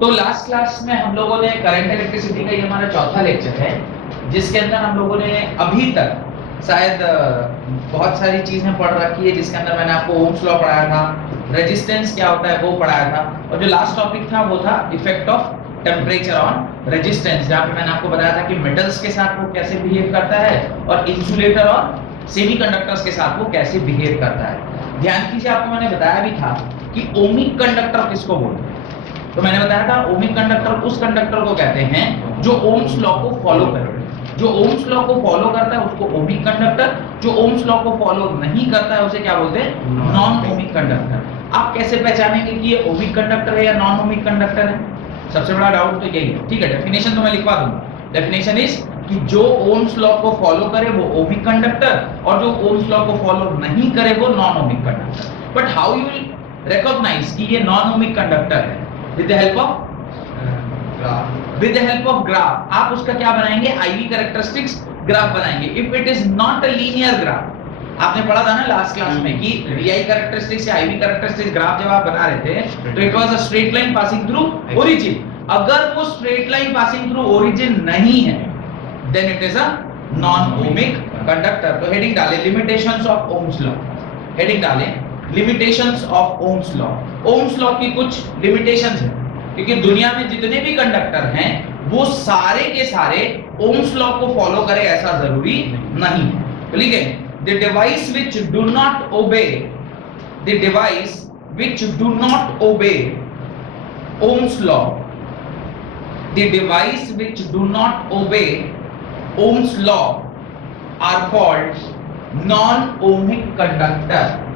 तो last class में हम लोगों ने करंट इलेक्ट्रिसिटी का ये हमारा चौथा लेक्चर है, जिसके अंदर हम लोगों ने अभी तक शायद बहुत सारी चीजें पढ़ रखी है, जिसके अंदर मैंने आपको ओम्स लॉ पढ़ाया था, रेजिस्टेंस क्या होता है वो पढ़ाया था, और जो लास्ट टॉपिक था वो था effect of temperature on resistance, जहाँ पे मैंने आपको बताया था कि मेटल्स के साथ वो कैसे बिहेव करता है और इंसुलेटर और सेमीकंडक्टर्स के साथ वो कैसे बिहेव करता है। ध्यान कीजिए, आपको मैंने बताया भी था कि ओमिक कंडक्टर किसको बोलते हैं। तो मैंने बताया था ओमिक कंडक्टर उस कंडक्टर को कहते हैं जो ओम्स लॉ को फॉलो करे। जो ओम्स लॉ को फॉलो करता है उसको ओमिक कंडक्टर, जो ओम्स लॉ को फॉलो नहीं करता है उसे क्या बोलते हैं, नॉन ओमिक कंडक्टर। आप कैसे पहचानेंगे कि ये ओमिक कंडक्टर है या नॉन ओमिक कंडक्टर है? सबसे बड़ा डाउट तो यही है। ठीक है, डेफिनेशन तो मैं लिखवा दूंगा। डेफिनेशन इज कि जो ओम्स लॉ को फॉलो करे वो ओमिक कंडक्टर, और जो ओम्स लॉ को फॉलो नहीं करे वो non ohmic conductor. But how you will recognise कि ये नॉन ओमिक कंडक्टर है? with the help of graph। आप उसका क्या बनाएंगे, IV कैरेक्टरिस्टिक्स ग्राफ बनाएंगे। If it is not a linear graph, आपने पढ़ा था ना लास्ट क्लास में कि VI कैरेक्टरिस्टिक्स या IV कैरेक्टरिस्टिक्स ग्राफ जब आप बना रहे थे तो it was a straight line passing through origin. अगर वो straight line passing through origin नहीं है then it is a non ohmic conductor. तो हेडिंग डालें limitations of Ohm's law. Heading डालें limitations of Ohm's law. Ohm's law की कुछ limitations हैं, क्योंकि दुनिया में जितने भी कंडक्टर हैं वो सारे के सारे ओम्स लॉ को फॉलो करें ऐसा जरूरी नहीं है। तो लिखें the device which do not obey, the device which do not obey Ohm's law, the device which do not obey Ohm's law are called non ohmic conductor.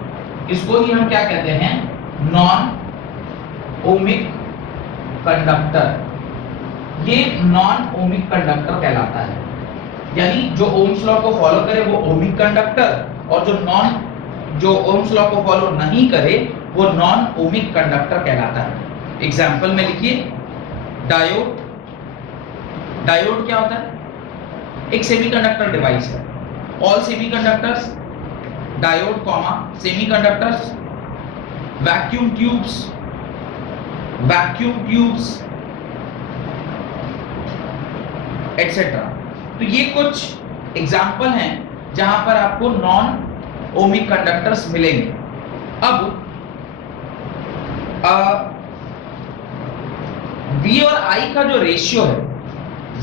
इसको ही हम क्या कहते हैं, नॉन ओमिक कंडक्टर। ये नॉन ओमिक कंडक्टर कहलाता है। यानी जो ओम्स लॉ को फॉलो करे वो ओमिक कंडक्टर, और जो ओम्स लॉ को फॉलो नहीं करे वो नॉन ओमिक कंडक्टर कहलाता है। एग्जांपल में लिखिए डायोड। डायोड क्या होता है? एक सेमीकंडक्टर डिवाइस है। All semiconductors, diode comma semiconductors, vacuum tubes, etcetera. तो ये कुछ एग्जाम्पल हैं जहां पर आपको नॉन ओमिक कंडक्टर्स मिलेंगे। अब V और I का जो रेशियो है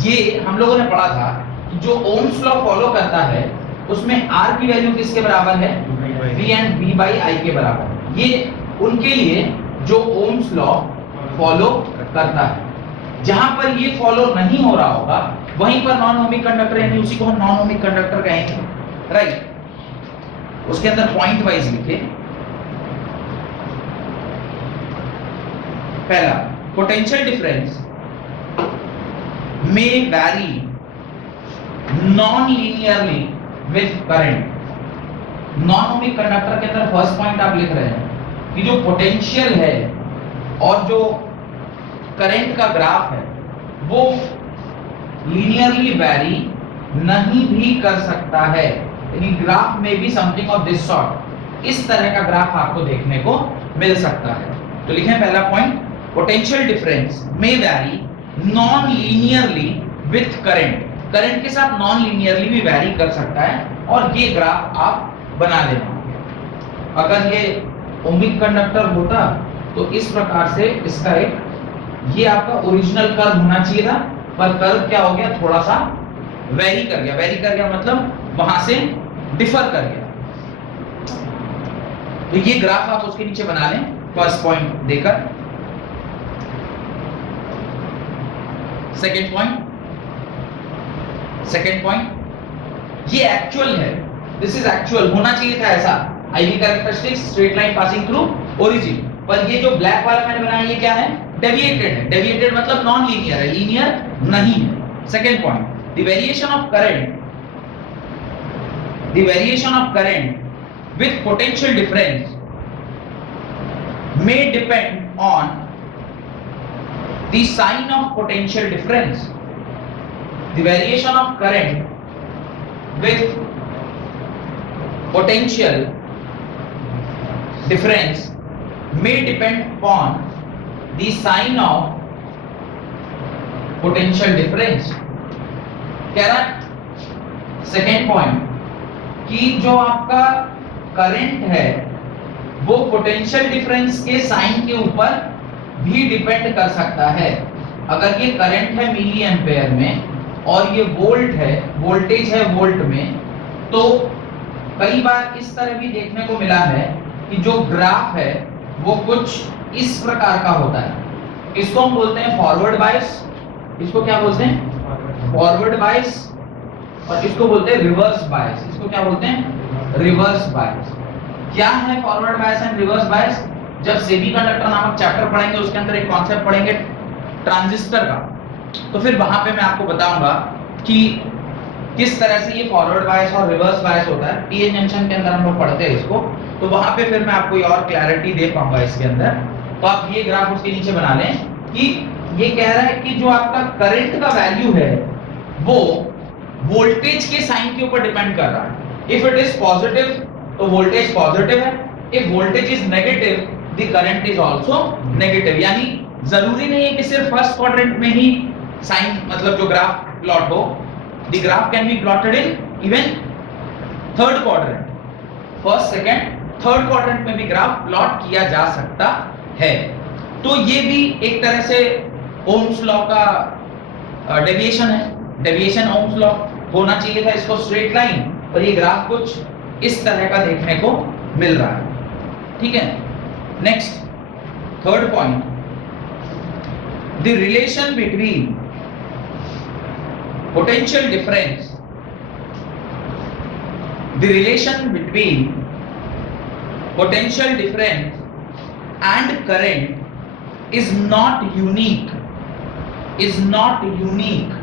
ये हम लोगों ने पढ़ा था कि जो ओम्स लॉ फॉलो करता है उसमें R की वैल्यू किसके बराबर है, V and V by I के बराबर। ये उनके लिए जो ओम्स लॉ फॉलो करता है। जहां पर ये फॉलो नहीं हो रहा होगा वहीं पर नॉन ओमिक कंडक्टर, यानी उसी को हम नॉन ओमिक कंडक्टर कहेंगे। राइट, उसके अंदर पॉइंट वाइज लिखे। पहला, potential difference may vary non linearly with current. Non ohmic conductor के अंदर फर्स्ट पॉइंट आप लिख रहे हैं कि जो पोटेंशियल है और जो करंट का ग्राफ है वो लीनियरली वैरी नहीं भी कर सकता है। यानी ग्राफ में भी समथिंग ऑफ दिस सॉर्ट, इस तरह का ग्राफ आपको देखने को मिल सकता है। तो लिखें पहला point, potential difference may vary non linearly with current. Current के साथ नॉन लीनियरली भी वैरी कर सकता है, और ये ग्राफ आप बना लेना। अगर ये ओमिक कंडक्टर होता तो इस प्रकार से इसका एक, ये आपका ओरिजिनल कर्व होना चाहिए था, पर कर्व क्या हो गया, थोड़ा सा वेरी कर गया। वेरी कर गया मतलब वहां से डिफर कर गया। तो ये ग्राफ आप उसके नीचे बना लें फर्स्ट पॉइंट देकर। सेकेंड पॉइंट, ये एक्चुअल है, दिस इज एक्चुअल, होना चाहिए था ऐसा। IV characteristics straight line passing through origin, पर ये जो ब्लैक वाला मैंने बनाया ये क्या है, डेविएटेड है। डेविएटेड मतलब नॉन लीनियर है, लीनियर नहीं है। Second point, the variation of current with potential difference may depend on the sign of potential difference. The variation of current with potential difference may depend upon the sign of potential difference. कह रहा है second point कि जो आपका current है वो potential difference के sign के ऊपर भी डिपेंड कर सकता है। अगर ये करंट है मिली एम्पेयर में और ये वोल्ट है, वोल्टेज है वोल्ट में, तो कई बार इस तरह भी देखने को मिला है कि जो ग्राफ है वो कुछ इस प्रकार का होता है। इसको हम बोलते हैं फॉरवर्ड बायस, इसको क्या बोलते हैं फॉरवर्ड बायस, और इसको बोलते हैं रिवर्स बायस। इसको क्या बोलते हैं रिवर्स बायस। क्या है forward bias and reverse bias? जब सेमीकंडक्टर नामक चैप्टर पढ़ेंगे उसके अंदर एक कॉन्सेप्ट पढ़ेंगे ट्रांजिस्टर का, तो फिर वहां पे मैं आपको बताऊंगा कि किस तरह से ये फॉरवर्ड बायस और रिवर्स बायस होता है। पीएन जंक्शन के अंदर हम लोग पढ़ते हैं इसको, तो वहां पे फिर मैं आपको और क्लैरिटी दे पाऊंगा इसके अंदर। तो आप ये ग्राफ उसके नीचे बना लें कि ये कह रहा है कि जो आपका करंट का वैल्यू है वो वोल्टेज के साइन के ऊपर डिपेंड कर रहा है। इफ इट इज पॉजिटिव तो वोल्टेज पॉजिटिव है, if voltage is negative the current is also negative. यानी जरूरी नहीं है कि सिर्फ फर्स्ट क्वाड्रेंट में ही साइन मतलब जो ग्राफ प्लॉट हो, the graph can be plotted in even third quadrant, first second third quadrant में भी ग्राफ प्लॉट किया जा सकता है। तो ये भी एक तरह से ओम्स लॉ का डेविएशन है, डेविएशन ओम्स लॉ होना चाहिए था इसको स्ट्रेट लाइन, पर ये ग्राफ कुछ इस तरह का देखने को मिल रहा है। ठीक है, next third point, the relation between potential difference, the relation between potential difference and current is not unique, is not unique।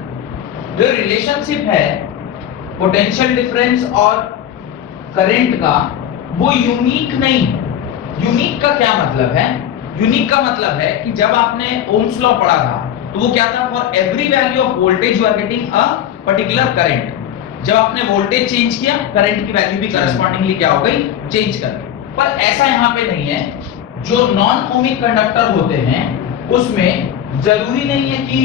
जो रिलेशनशिप है पोटेंशियल डिफरेंस और करंट का वो यूनिक नहीं। यूनिक का क्या मतलब है? यूनिक का मतलब है कि जब आपने ओम्स लॉ पढ़ा था तो वो क्या था, for every value of voltage you are getting a particular current. जब आपने वोल्टेज चेंज किया करंट की वैल्यू भी करस्पॉन्डिंगली क्या हो गई, चेंज कर गई। पर ऐसा यहाँ पे नहीं है। जो नॉन ओमिक कंडक्टर होते हैं उसमें जरूरी नहीं है कि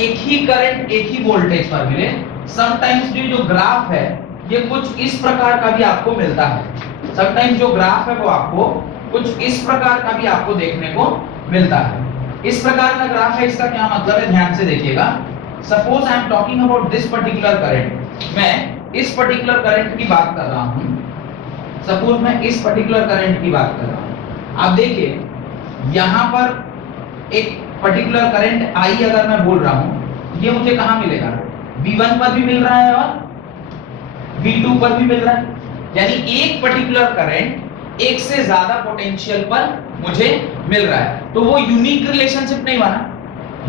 एक ही करंट एक ही वोल्टेज पर मिले। समटाइम्स जो ग्राफ है ये कुछ इस प्रकार का भी आपको मिलता है। समटाइम्स जो ग्राफ है वो आपको कुछ इस प्रकार का भी आपको देखने को मिलता है। इस प्रकार का ग्राफ है, इसका क्या मतलब है ध्यान से देखिएगा। Suppose I am talking about this particular current, मैं इस पर्टिकुलर करंट की बात कर रहा हूं। सपोज मैं इस पर्टिकुलर करंट की बात कर रहा हूं। आप देखिए यहां पर एक पर्टिकुलर करंट आई अगर मैं बोल रहा हूं, ये मुझे कहां मिलेगा, V1 पर भी मिल रहा है और V2 पर भी मिल रहा है। यानी एक पर्टिकुलर करंट एक से ज्यादा पोटेंशियल पर मुझे मिल रहा है। तो वो यूनिक रिलेशनशिप नहीं बना,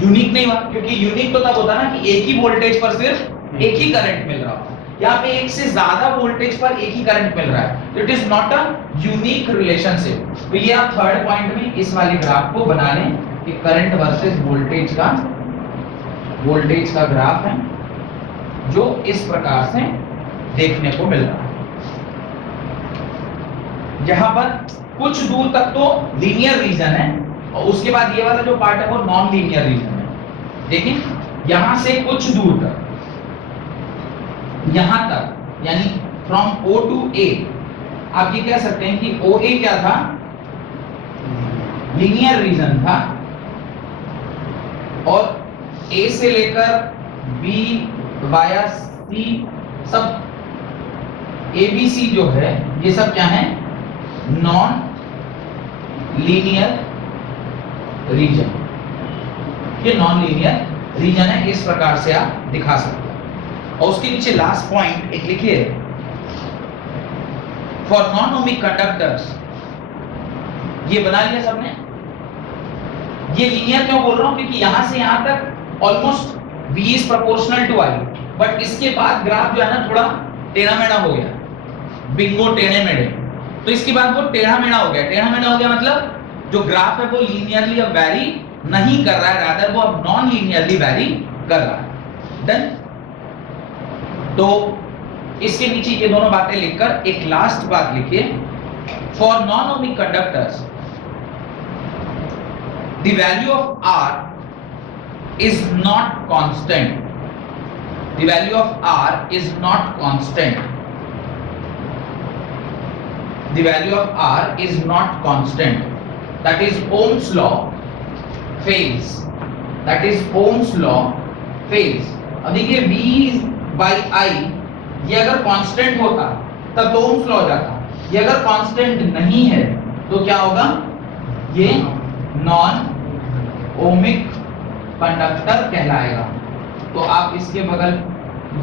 यूनिक नहीं हुआ, क्योंकि यूनिक तो तब होता ना कि एक ही वोल्टेज पर सिर्फ एक ही करंट मिल रहा हो। यहाँ पे एक से ज्यादा वोल्टेज पर एक ही करंट मिल रहा है। It is not a unique relationship. तो ये आप थर्ड पॉइंट में इस वाले ग्राफ को बना लें कि करंट वर्सेस वोल्टेज का ग्राफ है जो इस प्रकार से देखने को मिल रहा है। यहाँ पर कुछ दूर तक तो लीनियर रीजन है और उसके बाद ये वाला जो पार्ट है वो नॉन लीनियर रीजन है। देखिए यहां से कुछ दूर तक, यहां तक, यानी फ्रॉम O टू A, आप ये कह सकते हैं कि OA क्या था, लीनियर रीजन था, और A से लेकर B वाया C सब ABC जो है ये सब क्या है, नॉन लीनियर रीजन। ये नॉन लीनियर रीजन है, इस प्रकार से आप दिखा सकते हैं। और उसके नीचे लास्ट पॉइंट एक लिखिए, फॉर नॉन ओमिक कंडक्टर्स। ये बना लिया सबने। ये लीनियर क्यों बोल रहा हूं, क्योंकि यहां से यहां तक almost V is proportional to I, but इसके बाद ग्राफ जो है ना थोड़ा टेढ़ा मेढ़ा हो गया, बिंगो टेढ़े मेढ़े। तो इसके बाद वो टेढ़ा मेढ़ा हो गया। टेढ़ा मेढ़ा हो गया मतलब जो ग्राफ है वो लीनियरली अब वैरी नहीं कर रहा है, रादर वो अब नॉन लीनियरली वैरी कर रहा है। डन। तो इसके नीचे ये दोनों बातें लिखकर एक लास्ट बात लिखिए, for non ohmic conductors the value of R is not constant. The value of R is not constant. The value of R is not constant. That is Ohm's law fails. That is Ohm's law fails. अब देखिए V by I ये अगर constant होता तब तो Ohm's law हो जाता, ये अगर कांस्टेंट नहीं है तो क्या होगा, ये नॉन ओमिक कंडक्टर कहलाएगा। तो आप इसके बगल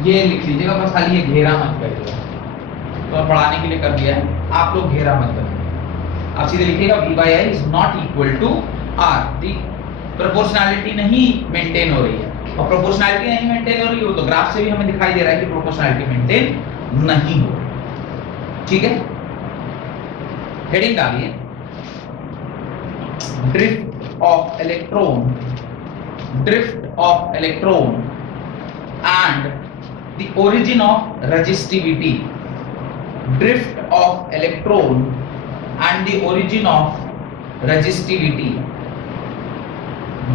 ये लिख लीजिएगा, बस खाली ये घेरा मत करिएगा, तो पढ़ाने के लिए कर दिया है, आप लोग घेरा मत करिए, आप सीधे लिखिएगा V by I is not equal to R। The proportionality नहीं मेंटेन हो रही है, और प्रोपोर्शनैलिटी नहीं मेंटेन हो रही हो तो ग्राफ से भी हमें दिखाई दे रहा है कि प्रोपोर्शनैलिटी मेंटेन नहीं हो रही। ठीक है, हेडिंग डालिए, drift of electron, drift of electron and the origin of resistivity, drift of electron and the origin of resistivity,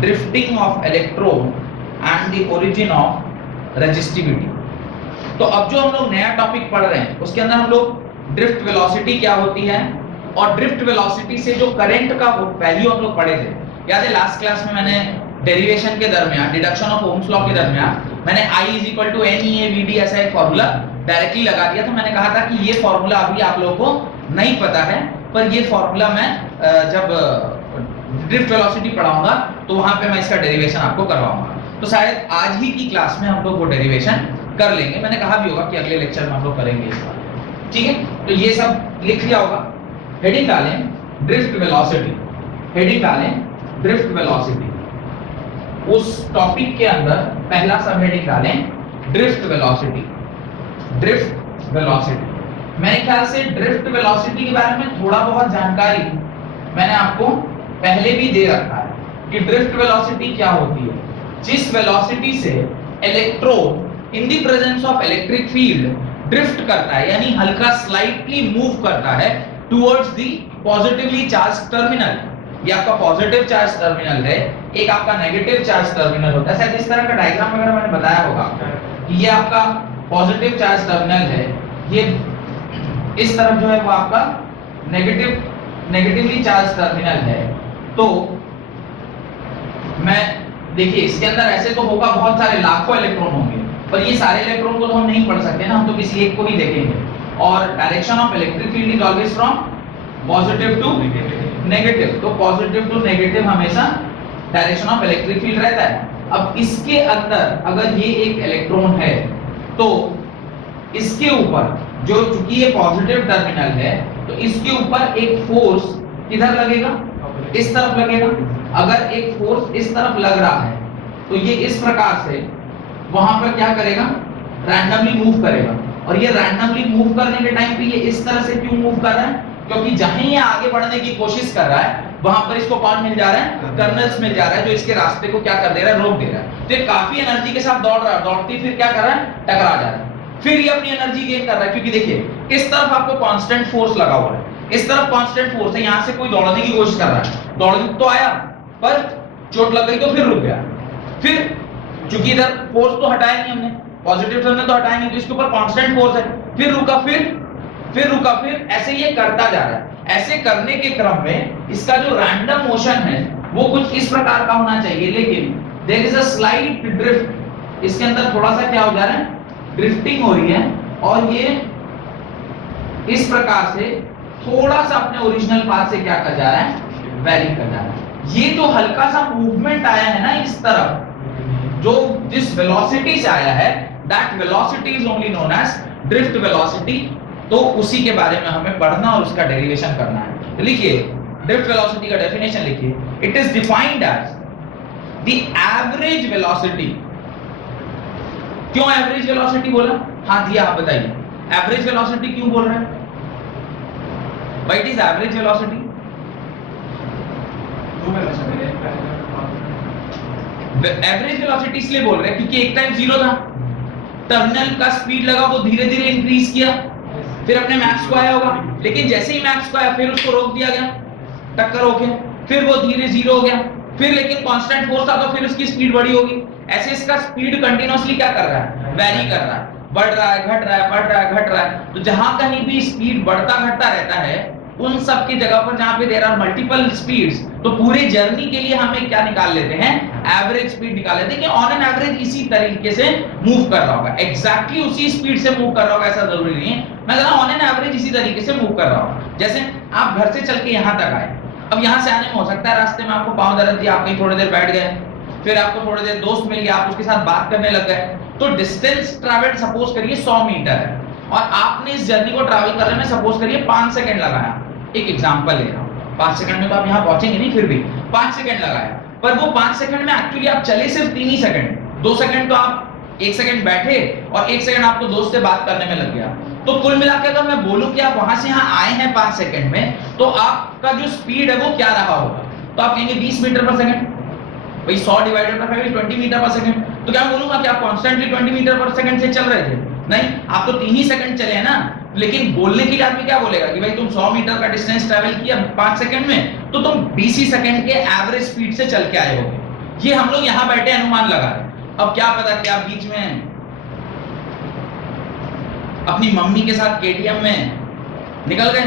drifting of electron and the origin of resistivity. तो अब जो हम लोग नया टॉपिक पढ़ रहे हैं उसके अंदर हम लोग ड्रिफ्ट वेलोसिटी क्या होती है और ड्रिफ्ट वेलोसिटी से जो करंट का वैल्यू हम लोग पढ़े थे, याद है लास्ट क्लास में मैंने डेरिवेशन के दरमियान, डिडक्शन ऑफ ओम्स लॉ के दरमियान मैंने I = NEAVD ऐसा एक फार्मूला डायरेक्टली लगा दिया था। मैंने कहा था कि ये फार्मूला अभी आप लोगों को नहीं पता है, पर ये फार्मूला मैं जब ड्रिफ्ट वेलोसिटी पढ़ाऊंगा तो वहां पे मैं इसका डेरिवेशन आपको करवाऊंगा। तो शायद आज ही की क्लास में हम लोग वो डेरिवेशन कर लेंगे, मैंने कहा भी होगा कि अगले लेक्चर में हम लोग करेंगे इस बार। ठीक है, तो ये सब लिख लिया होगा। हेडिंग डालें ड्रिफ्ट वेलोसिटी, हेडिंग डालें ड्रिफ्ट वेलोसिटी, उस टॉपिक के अंदर पहला सब हेडिंग डालें ड्रिफ्ट वेलोसिटी, ड्रिफ्ट वेलोसिटी। मेरे ख्याल से ड्रिफ्ट वेलोसिटी के बारे में थोड़ा बहुत जानकारी मैंने आपको पहले भी दे रखा है कि ड्रिफ्ट वेलोसिटी क्या होती है। जिस वेलोसिटी से electron in the presence of electric field drift करता है, यानी हल्का स्लाइटली मूव करता है towards the positively charge terminal. ये आपका पॉजिटिव चार्ज टर्मिनल है, एक आपका नेगेटिव चार्ज टर्मिनल होता है। शायद इस तरह का डायग्राम वगैरह मैंने बताया होगा कि ये आपका पॉजिटिव चार्ज टर्मिनल है, ये इस तरफ जो है वो आपका नेगेटिवली चार्ज टर्मिनल है। तो मैं देखिए इसके अंदर ऐसे तो होगा, बहुत सारे लाखों इलेक्ट्रॉन होंगे, पर ये सारे इलेक्ट्रॉन को तो हम नहीं पढ़ सकते ना, हम तो किसी एक को ही देखेंगे। और direction of electric field is always from positive to negative, तो पॉजिटिव टू नेगेटिव हमेशा डायरेक्शन ऑफ इलेक्ट्रिक फील्ड रहता है। अब इसके अंदर अगर ये एक इलेक्ट्रॉन है तो इसके ऊपर जो, चूंकि ये पॉजिटिव टर्मिनल है, तो इसके ऊपर एक फोर्स किधर लगेगा, इस तरफ लगेगा। अगर एक फोर्स इस तरफ लग रहा है तो ये इस प्रकार से वहां पर क्या करेगा, रैंडमली मूव करेगा। और ये रैंडमली मूव करने के टाइम पे ये इस तरह से क्यों मूव कर रहा है, क्योंकि जहां ये आगे बढ़ने की कोशिश कर रहा है वहां पर इसको कौन मिल जा रहा है, कर्नल्स मिल जा रहा है, जो इसके रास्ते को क्या कर दे रहा है, रोक दे रहा है। तो ये काफी एनर्जी के साथ दौड़ रहा है, दौड़ती फिर क्या कर रहा है, टकरा जा रहा है, फिर ये अपनी एनर्जी गेन कर रहा है। क्योंकि देखिए इस तरफ आपको कांस्टेंट फोर्स लगा हुआ है, इस तरफ कांस्टेंट फोर्स है, यहां से कोई दौड़ने की कोशिश कर रहा है, दौड़ तो आया पर चोट लग गई तो फिर रुक गया। फिर चूंकि इधर फोर्स तो हटाया नहीं हमने, पॉजिटिव टर्मिनल तो हटाया नहीं, तो इसके ऊपर कांस्टेंट फोर्स है, फिर रुका, फिर रुका, फिर ऐसे ये करता जा रहा है। ऐसे करने के क्रम में इसका जो रैंडम मोशन है वो कुछ इस प्रकार का होना चाहिए, लेकिन there is a slight drift, इसके अंदर थोड़ा सा क्या हो जा रहा है, ड्रिफ्टिंग हो रही है, और ये इस प्रकार से थोड़ा सा अपने ओरिजिनल पाथ से क्या कर जा रहा है, वेरी कर जा रहा है। ये जो हल्का सा मूवमेंट आया है ना इस तरफ, जो जिस वेलोसिटी से आया है, that velocity is only known as drift velocity. तो उसी के बारे में हमें पढ़ना और उसका डेरिवेशन करना है। तो लिखिए ड्रिफ्ट वेलोसिटी का डेफिनेशन लिखिए, it is defined as the average velocity. क्यों एवरेज वेलोसिटी बोला, हाँ दिया, आप बताइए एवरेज वेलोसिटी क्यों बोल रहे हैं, why it is average velocity. Average velocity इसलिए बोल रहे हैं क्योंकि एक टाइम जीरो था, टर्मिनल का स्पीड लगा वो धीरे धीरे इंक्रीज किया, फिर अपने मैक्स को आया होगा, लेकिन जैसे ही मैक्स को आया फिर उसको रोक दिया गया टक्कर होके, फिर वो धीरे जीरो हो गया, फिर लेकिन कांस्टेंट फोर्स था तो फिर उसकी स्पीड बढ़ी होगी। ऐसे इसका स्पीड कंटिन्यूअसली क्या कर रहा है, वेरी कर रहा है, बढ़ रहा है, घट रहा है, बढ़ रहा है, घट रहा है। तो जहां कहीं भी स्पीड बढ़ता घटता रहता है, उन सब की जगह पर जहां पे देयर आर मल्टीपल स्पीड्स, तो पूरे जर्नी के लिए हम क्या निकाल लेते हैं, एवरेज स्पीड निकाल लेते हैं कि ऑन एन एवरेज इसी तरीके से मूव कर रहा होगा, एग्जैक्टली उसी स्पीड से मूव कर रहा होगा ऐसा जरूरी नहीं है, मैं कह रहा हूं ऑन एन एवरेज इसी तरीके से मूव कर रहा होगा। जैसे आप घर से चल के यहां तक आए, अब यहां से आने में हो सकता है रास्ते में आपको पांव दर्द दिया, आप कहीं थोड़ी देर बैठ गए, फिर आपको थोड़ी देर दोस्त मिल गया, आप उसके साथ बात करने लग गए, तो डिस्टेंस ट्रैवल्ड सपोज करिए 100 मीटर है और आपने इस जर्नी को ट्रैवल करने में सपोज करिए 5 सेकंड लगाया, एक एग्जांपल ले रहा हूं, 5 सेकंड में तो आप यहां पहुंचेंगे नहीं, फिर भी 5 सेकंड लगाया, पर वो 5 सेकंड में एक्चुअली आप चले सिर्फ 3 ही सेकंड, 2 सेकंड तो आप 1 सेकंड बैठे और 1 सेकंड आपको दोस्त से बात करने में लग गया। तो कुल मिलाकर अगर मैं बोलूं कि आप वहां से यहां आए हैं 5 सेकंड में, तो आपका जो स्पीड है वो क्या रहा होगा, तो आप कहेंगे 20 मीटर पर सेकंड, भाई 100 डिवाइडेड बाय 5 20 मीटर पर सेकंड, तो क्या बोलूंगा कि आप कांस्टेंटली 20 मीटर पर सेकंड से चल रहे थे, नहीं, आप तो 3 ही सेकंड चले हैं ना। लेकिन बोलने के लिए आदमी क्या बोलेगा कि भाई तुम 100 मीटर का डिस्टेंस ट्रैवल किया 5 सेकंड में, तो तुम 20 ही सेकंड के एवरेज स्पीड से चल के आए होगे। ये हम लोग यहां बैठे अनुमान लगा रहे हैं। अब क्या पता कि आप बीच में अपनी मम्मी के साथ केटीएम में निकल गए,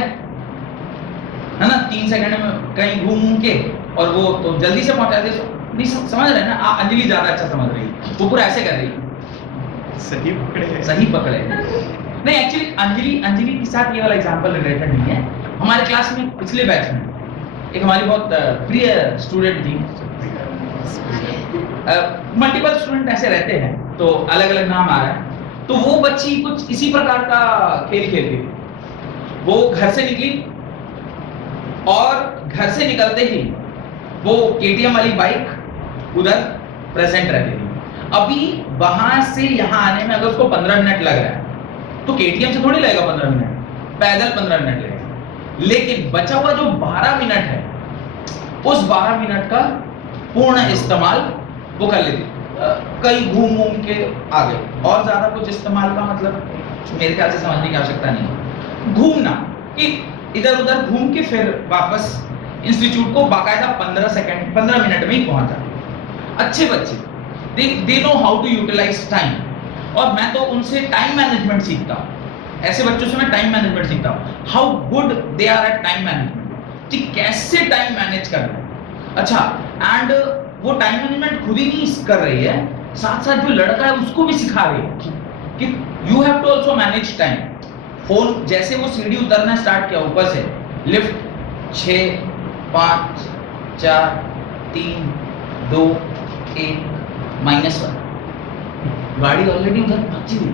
है ना, 3 सेकंड में कहीं घूम के, और वो तो जल्दी से पहुंचा दे, नहीं समझ रहे हैं ना, अंजलि ज्यादा अच्छा समझ रही है, वो पूरा ऐसे कर रही है, सही पकड़े, सही पकड़े। नहीं एक्चुअली अंजलि के साथ ये वाला एग्जांपल रिलेटेड नहीं है, हमारे क्लास में पिछले बैच में एक हमारी बहुत प्रिय स्टूडेंट थी, मल्टीपल स्टूडेंट ऐसे रहते हैं तो अलग अलग नाम आ रहा है, तो वो बच्ची कुछ इसी प्रकार का खेल खेलती थी। वो घर से निकली और घर से निकलते ही वो केटीएम वाली बाइक उधर प्रेजेंट रहती थी। अभी वहां से यहां आने में अगर उसको 15 मिनट लग रहा है तो केटीएम से थोड़ी लगेगा 15 मिनट, पैदल 15 मिनट लगेगा। लेकिन बचा हुआ जो 12 मिनट है, उस 12 मिनट का पूर्ण इस्तेमाल वो कर लेती, कई घूम घूम के आ गए। और ज्यादा कुछ इस्तेमाल का मतलब मेरे ख्याल से समझने की आवश्यकता नहीं है। घूमना कि इधर उधर घूम के फिर वापस इंस्टीट्यूट को बाकायदा 15 मिनट में ही पहुंचा। अच्छे बच्चे, they know how to utilise time, और मैं तो उनसे टाइम मैनेजमेंट सीखता हूं। ऐसे बच्चों से मैं टाइम मैनेजमेंट सीखता हूं, how good they are at time management, कि कैसे टाइम मैनेज करना है। अच्छा, एंड वो टाइम मैनेजमेंट खुद ही नहीं कर रही है, साथ साथ जो लड़का है उसको भी सिखा रही है कि you have to also manage time. Phone जैसे वो सीढ़ी उतरना स्टार्ट किया ऊपर से, लिफ्ट 6 5 4 3 2 1 -1, गाड़ी ऑलरेडी उधर पहुंची हुई।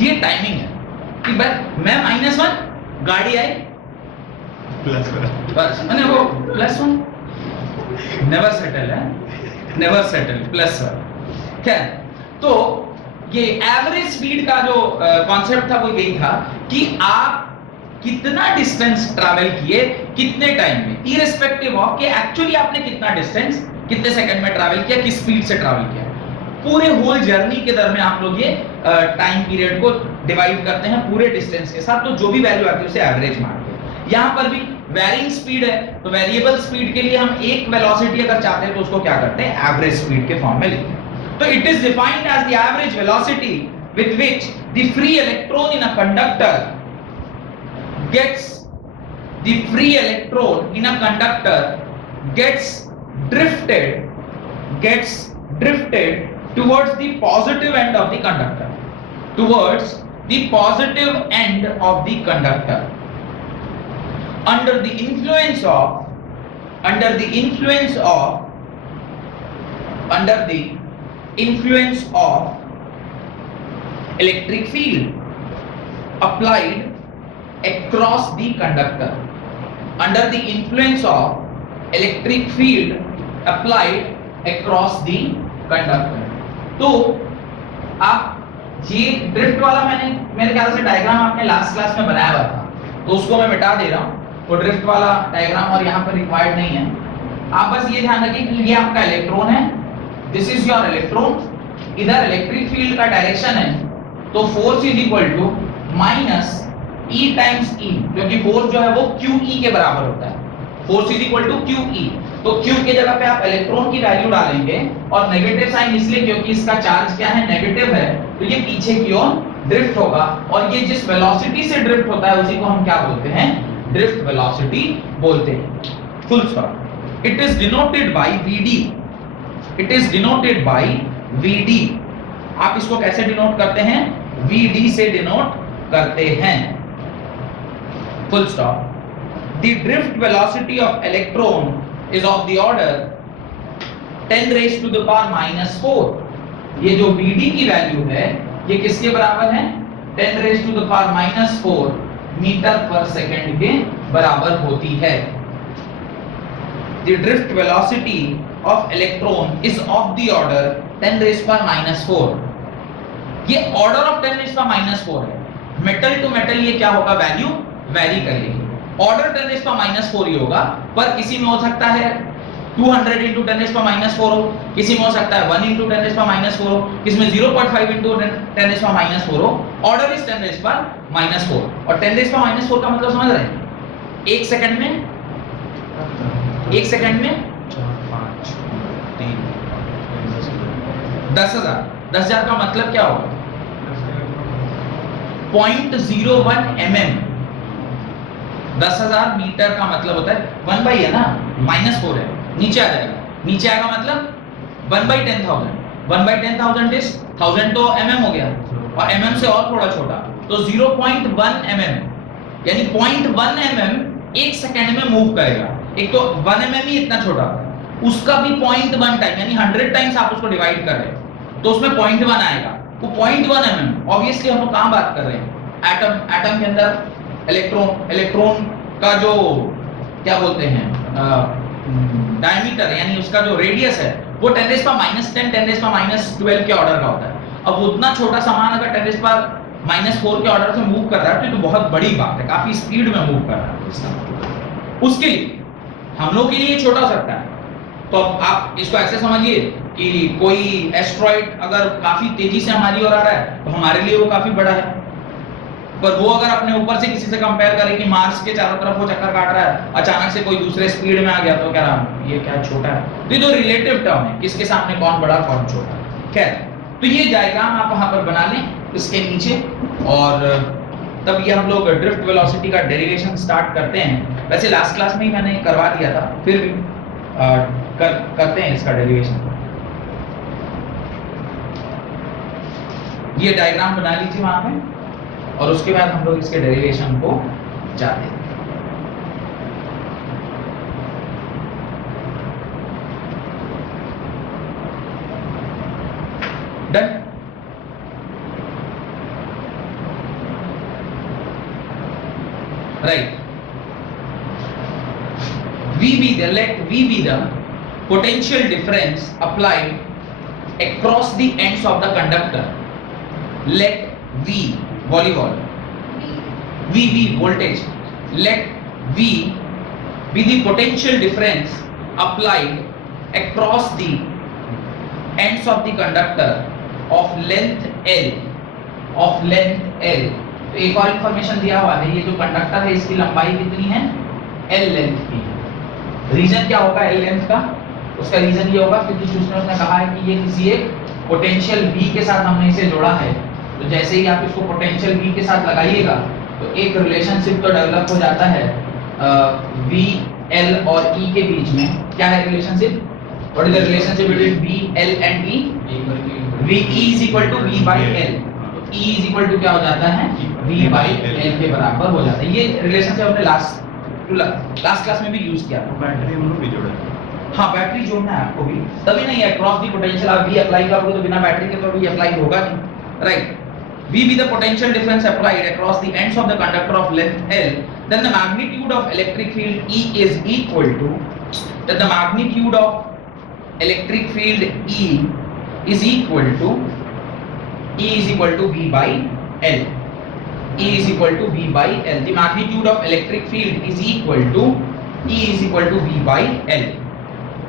ये टाइमिंग है कि भाई मैं -1, गाड़ी आई +1, बस मैंने वो +1, नेवर सेटल है, नेवर सेटल, +1। क्या तो ये एवरेज स्पीड का जो कॉन्सेप्ट था वो यही था कि आप कितना डिस्टेंस ट्रैवल किए कितने टाइम में, इररिस्पेक्टिव ऑफ कि एक्चुअली आपने कितना डिस्टेंस कितने सेकंड में ट्रैवल किया, किस स्पीड से ट्रैवल किया। पूरे होल जर्नी के दरमियान हम लोग ये टाइम पीरियड को डिवाइड करते हैं पूरे डिस्टेंस के साथ, तो जो भी वैल्यू आती है उसे एवरेज मानते हैं। यहाँ पर भी वेरिंग स्पीड है, तो वेरिएबल स्पीड के लिए हम एक वेलोसिटी अगर चाहते हैं तो उसको क्या करते हैं, एवरेज स्पीड के फॉर्म में लिखते हैं। तो it is defined as the average velocity with which the free electron in a conductor gets the free electron in a conductor gets drifted towards the positive end of the conductor, towards the positive end of the conductor under the influence of electric field applied across the conductor, under the influence of electric field applied across the conductor। तो आप ये drift वाला मैंने मेरे ख्याल से diagram आपने last class में बनाया हुआ था, तो उसको मैं मिटा दे रहा हूँ। तो ड्रिफ्ट वाला डायग्राम और यहाँ पर रिक्वायर्ड नहीं है। आप बस ये ध्यान रखिए कि ये आपका इलेक्ट्रॉन है, दिस इज योर इलेक्ट्रॉन, इधर इलेक्ट्रिक फील्ड का डायरेक्शन है, तो force is equal to minus E times E, क्योंकि फोर्स जो है वो QE के बराबर होता है, force is equal to QE। तो Q की जगह पे आप इलेक्ट्रॉन की वैल्यू डालेंगे और नेगेटिव साइन इसलिए क्योंकि इसका चार्ज क्या है, नेगेटिव है, तो ये पीछे की ओर ड्रिफ्ट होगा और ये जिस वेलोसिटी से ड्रिफ्ट होता है उसी को हम क्या बोलते हैं, ड्रिफ्ट वेलोसिटी बोलते हैं। Full stop. It is denoted by Vd, it is denoted by Vd। आप इसको कैसे डिनोट करते हैं, Vd से डिनोट करते हैं। Full stop. The drift velocity of electron is of the order 10 raised to the power minus 4। ये जो Vd की वैल्यू है ये किसके बराबर है, 10 raised to the power minus 4 metre पर सेकंड के बराबर होती है। The drift velocity of electron is of the order 10 raised to power minus 4। ये order of 10 raised to power minus 4 है। मेटल टू मेटल ये क्या होगा, वैल्यू वेरी करेगी। ऑर्डर 10 raised to minus 4 ही होगा, पर किसी में हो सकता है 200 into 10 raised to minus 4 हो, किसी में हो सकता है 1 into 10 raised to minus 4 हो, किसी में 0.5 into 10 raised to minus 4 हो। Order is 10 raised to minus 4 और 10 raised to minus 4 का मतलब समझ रहे हैं, एक सेकंड में 10,000 का मतलब क्या होगा, 0.01 mm। 10,000 मीटर का मतलब होता है 1 बाई है ना, -4 है, नीचे आ जाएगा, नीचे आएगा मतलब 1 बाई 10,000, 1 बाई 10,000 इज 1000 तो mm हो गया और mm से और थोड़ा छोटा, तो 0.1 mm यानी 0.1 mm एक सेकंड में मूव करेगा। एक तो 1 mm ही इतना छोटा, उसका भी 0.1 टाइम यानी 100 टाइम्स आप उसको डिवाइड कर रहे हैं तो उसमें 0.1 आएगा। वो 0.1 mm ऑब्वियसली हम लोग कहां बात कर रहे हैं, एटम के अंदर इलेक्ट्रॉन का जो क्या बोलते हैं डायमीटर यानी उसका जो रेडियस है वो 10 raised to -10 10 raised to -12 के ऑर्डर का होता है। अब उतना छोटा सामान अगर 10 raised to -4 के ऑर्डर से मूव कर रहा है तो बहुत बड़ी बात है, काफी स्पीड में मूव कर रहा है इसका। उसके लिए हम लोग के लिए छोटा हो सकता है, तो अब आप इसको ऐसे समझिए कि कोई एस्ट्रॉइड अगर काफी तेजी से हमारी ओर आ रहा है तो हमारे लिए वो काफी बड़ा है, पर वो अगर अपने ऊपर से किसी से कंपेयर करे कि मार्स के चारों तरफ वो चक्कर काट रहा है, अचानक से कोई दूसरे स्पीड में आ गया तो क्या रहा ये क्या छोटा है। तो ये जो रिलेटिव टर्म है, किसके सामने कौन बड़ा कौन छोटा। खैर, तो ये डायग्राम आप वहां पर बना लें इसके नीचे, और तब ये हम लोग ड्रिफ्ट वेलोसिटी का डेरिवेशन स्टार्ट करते हैं। वैसे लास्ट क्लास में ही मैंने करवा दिया था, फिर भी करते हैं इसका डेरिवेशन। ये डायग्राम बना लीजिए वहां पे और उसके बाद हम लोग इसके डेरिवेशन को जाते हैं। Done. Right. let V be the potential difference applied across the ends of the conductor. Let V volleyball V voltage, let V be the potential difference applied across the ends of the conductor of length L, तो एक और information दिया हुआ है, ये जो conductor है इसकी लंबाई कितनी है, L लेंथ की। रीजन क्या होगा L लेंथ का, उसका रीजन ये होगा क्योंकि स्टूडेंट्स ने कहा है कि ये किसी एक पोटेंशियल V के साथ हमने इसे जोड़ा है, तो जैसे ही आप इसको पोटेंशियल V के साथ लगाइएगा तो एक रिलेशनशिप तो डेवलप हो जाता है V L और E के बीच में। क्या है relationship, what is the relationship between V L and E, V E is equal to V by L, तो E is equal to क्या हो जाता है, V by L के बराबर हो जाता है। ये रिलेशनशिप हमने लास्ट क्लास में भी यूज किया था। बैटरी हम लोग भी जोड़ा है। हाँ, बैटरी जोड़ना है आपको भी, तभी नहीं है क्रॉस दी पोटेंशियल आप V अप्लाई करोगे तो बिना बैटरी के तो V अप्लाई होगा नहीं। Right. V be the potential difference applied across the ends of the conductor of length L, then the magnitude of electric field E is equal to, then the magnitude of electric field E is equal to V by L. E is equal to V by L. The magnitude of electric field is equal to E is equal to V by L.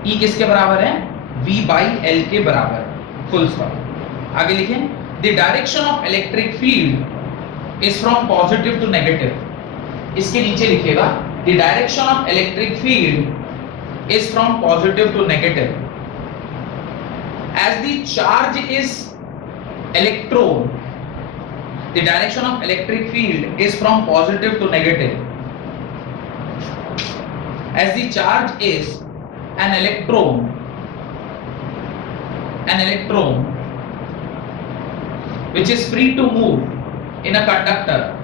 E किसके बराबर है, V by L के बराबर। Full stop. आगे लिखें, the direction of electric field is from positive to negative। इसके नीचे लिखिएगा the direction of electric field is from positive to negative. As the charge is electron, the direction of electric field is from positive to negative. As the charge is an electron which is free to move in a conductor,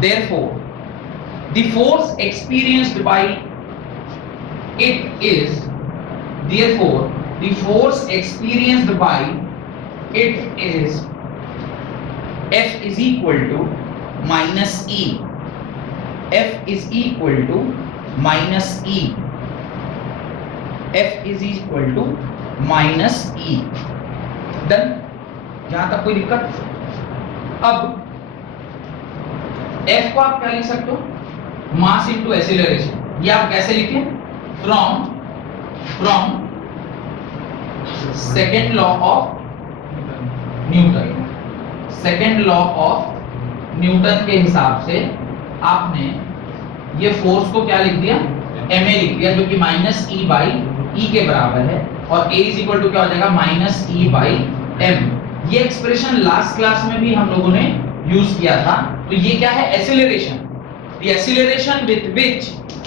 therefore the force experienced by it is F is equal to minus E. F is equal to minus E. Then यहां तक कोई दिक्कत? अब F को आप क्या लिख सकते हो? Mass into acceleration. ये आप कैसे लिखें? From second law of Newton के हिसाब से आपने ये फोर्स को क्या लिख दिया? ma लिख दिया, जो कि माइनस ई बाई ई के बराबर है, और a इज इक्वल टू क्या हो जाएगा? Minus e by m. ये एक्सप्रेशन लास्ट क्लास में भी हम लोगों ने यूज किया था. तो ये क्या है? Acceleration. The acceleration with which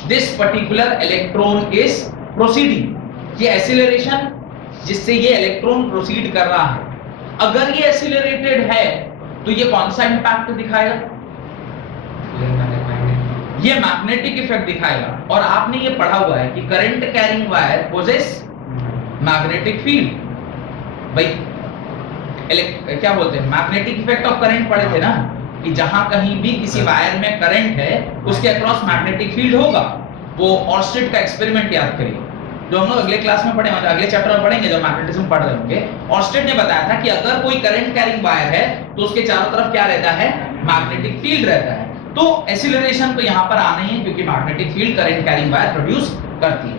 this particular electron is proceeding. ये एक्सीलरेशन जिससे ये इलेक्ट्रॉन प्रोसीड कर रहा है, अगर ये एक्सीलरेटेड है तो ये कौन सा इंपैक्ट दिखाएगा? ये मैग्नेटिक इफेक्ट दिखाएगा. और आपने ये पढ़ा हुआ है कि current carrying wire possesses magnetic field. भाई क्या बोलते हैं? मैग्नेटिक इफेक्ट ऑफ करंट पढ़े थे ना, कि जहां कहीं भी किसी वायर में करंट है उसके अक्रॉस मैग्नेटिक फील्ड होगा. वो ऑर्स्टेड का एक्सपेरिमेंट याद करिए, जो हम लोग अगले क्लास में पढ़ेंगे, अगले चैप्टर में पढ़ेंगे, जब मैग्नेटिज्म पढ़ रहे होंगे. ऑर्स्टेड ने बताया था कि अगर कोई करंट कैरिंग वायर है तो उसके चारों तरफ क्या रहता है? मैग्नेटिक फील्ड रहता है. तो एक्सीलरेशन तो यहाँ पर आना ही है, क्योंकि magnetic field current carrying wire produce करती है.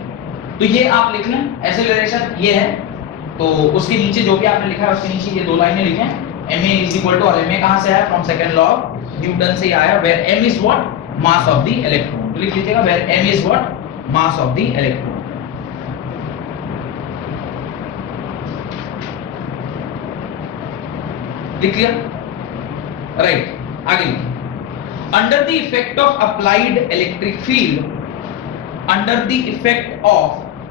तो ये आप लिख लें, एक्सीलरेशन ये है. तो उसके नीचे जो भी आपने लिखा है उसके नीचे ये दो लाइनें लिखें. ma is equal to, और ma कहां से आया? From second law of Newton से ही आया. where m is what? mass of the electron. तो लिख लीजिएगा where m is what? mass of the electron. लिख लिया? राइट. आगे लिखिए. under the effect of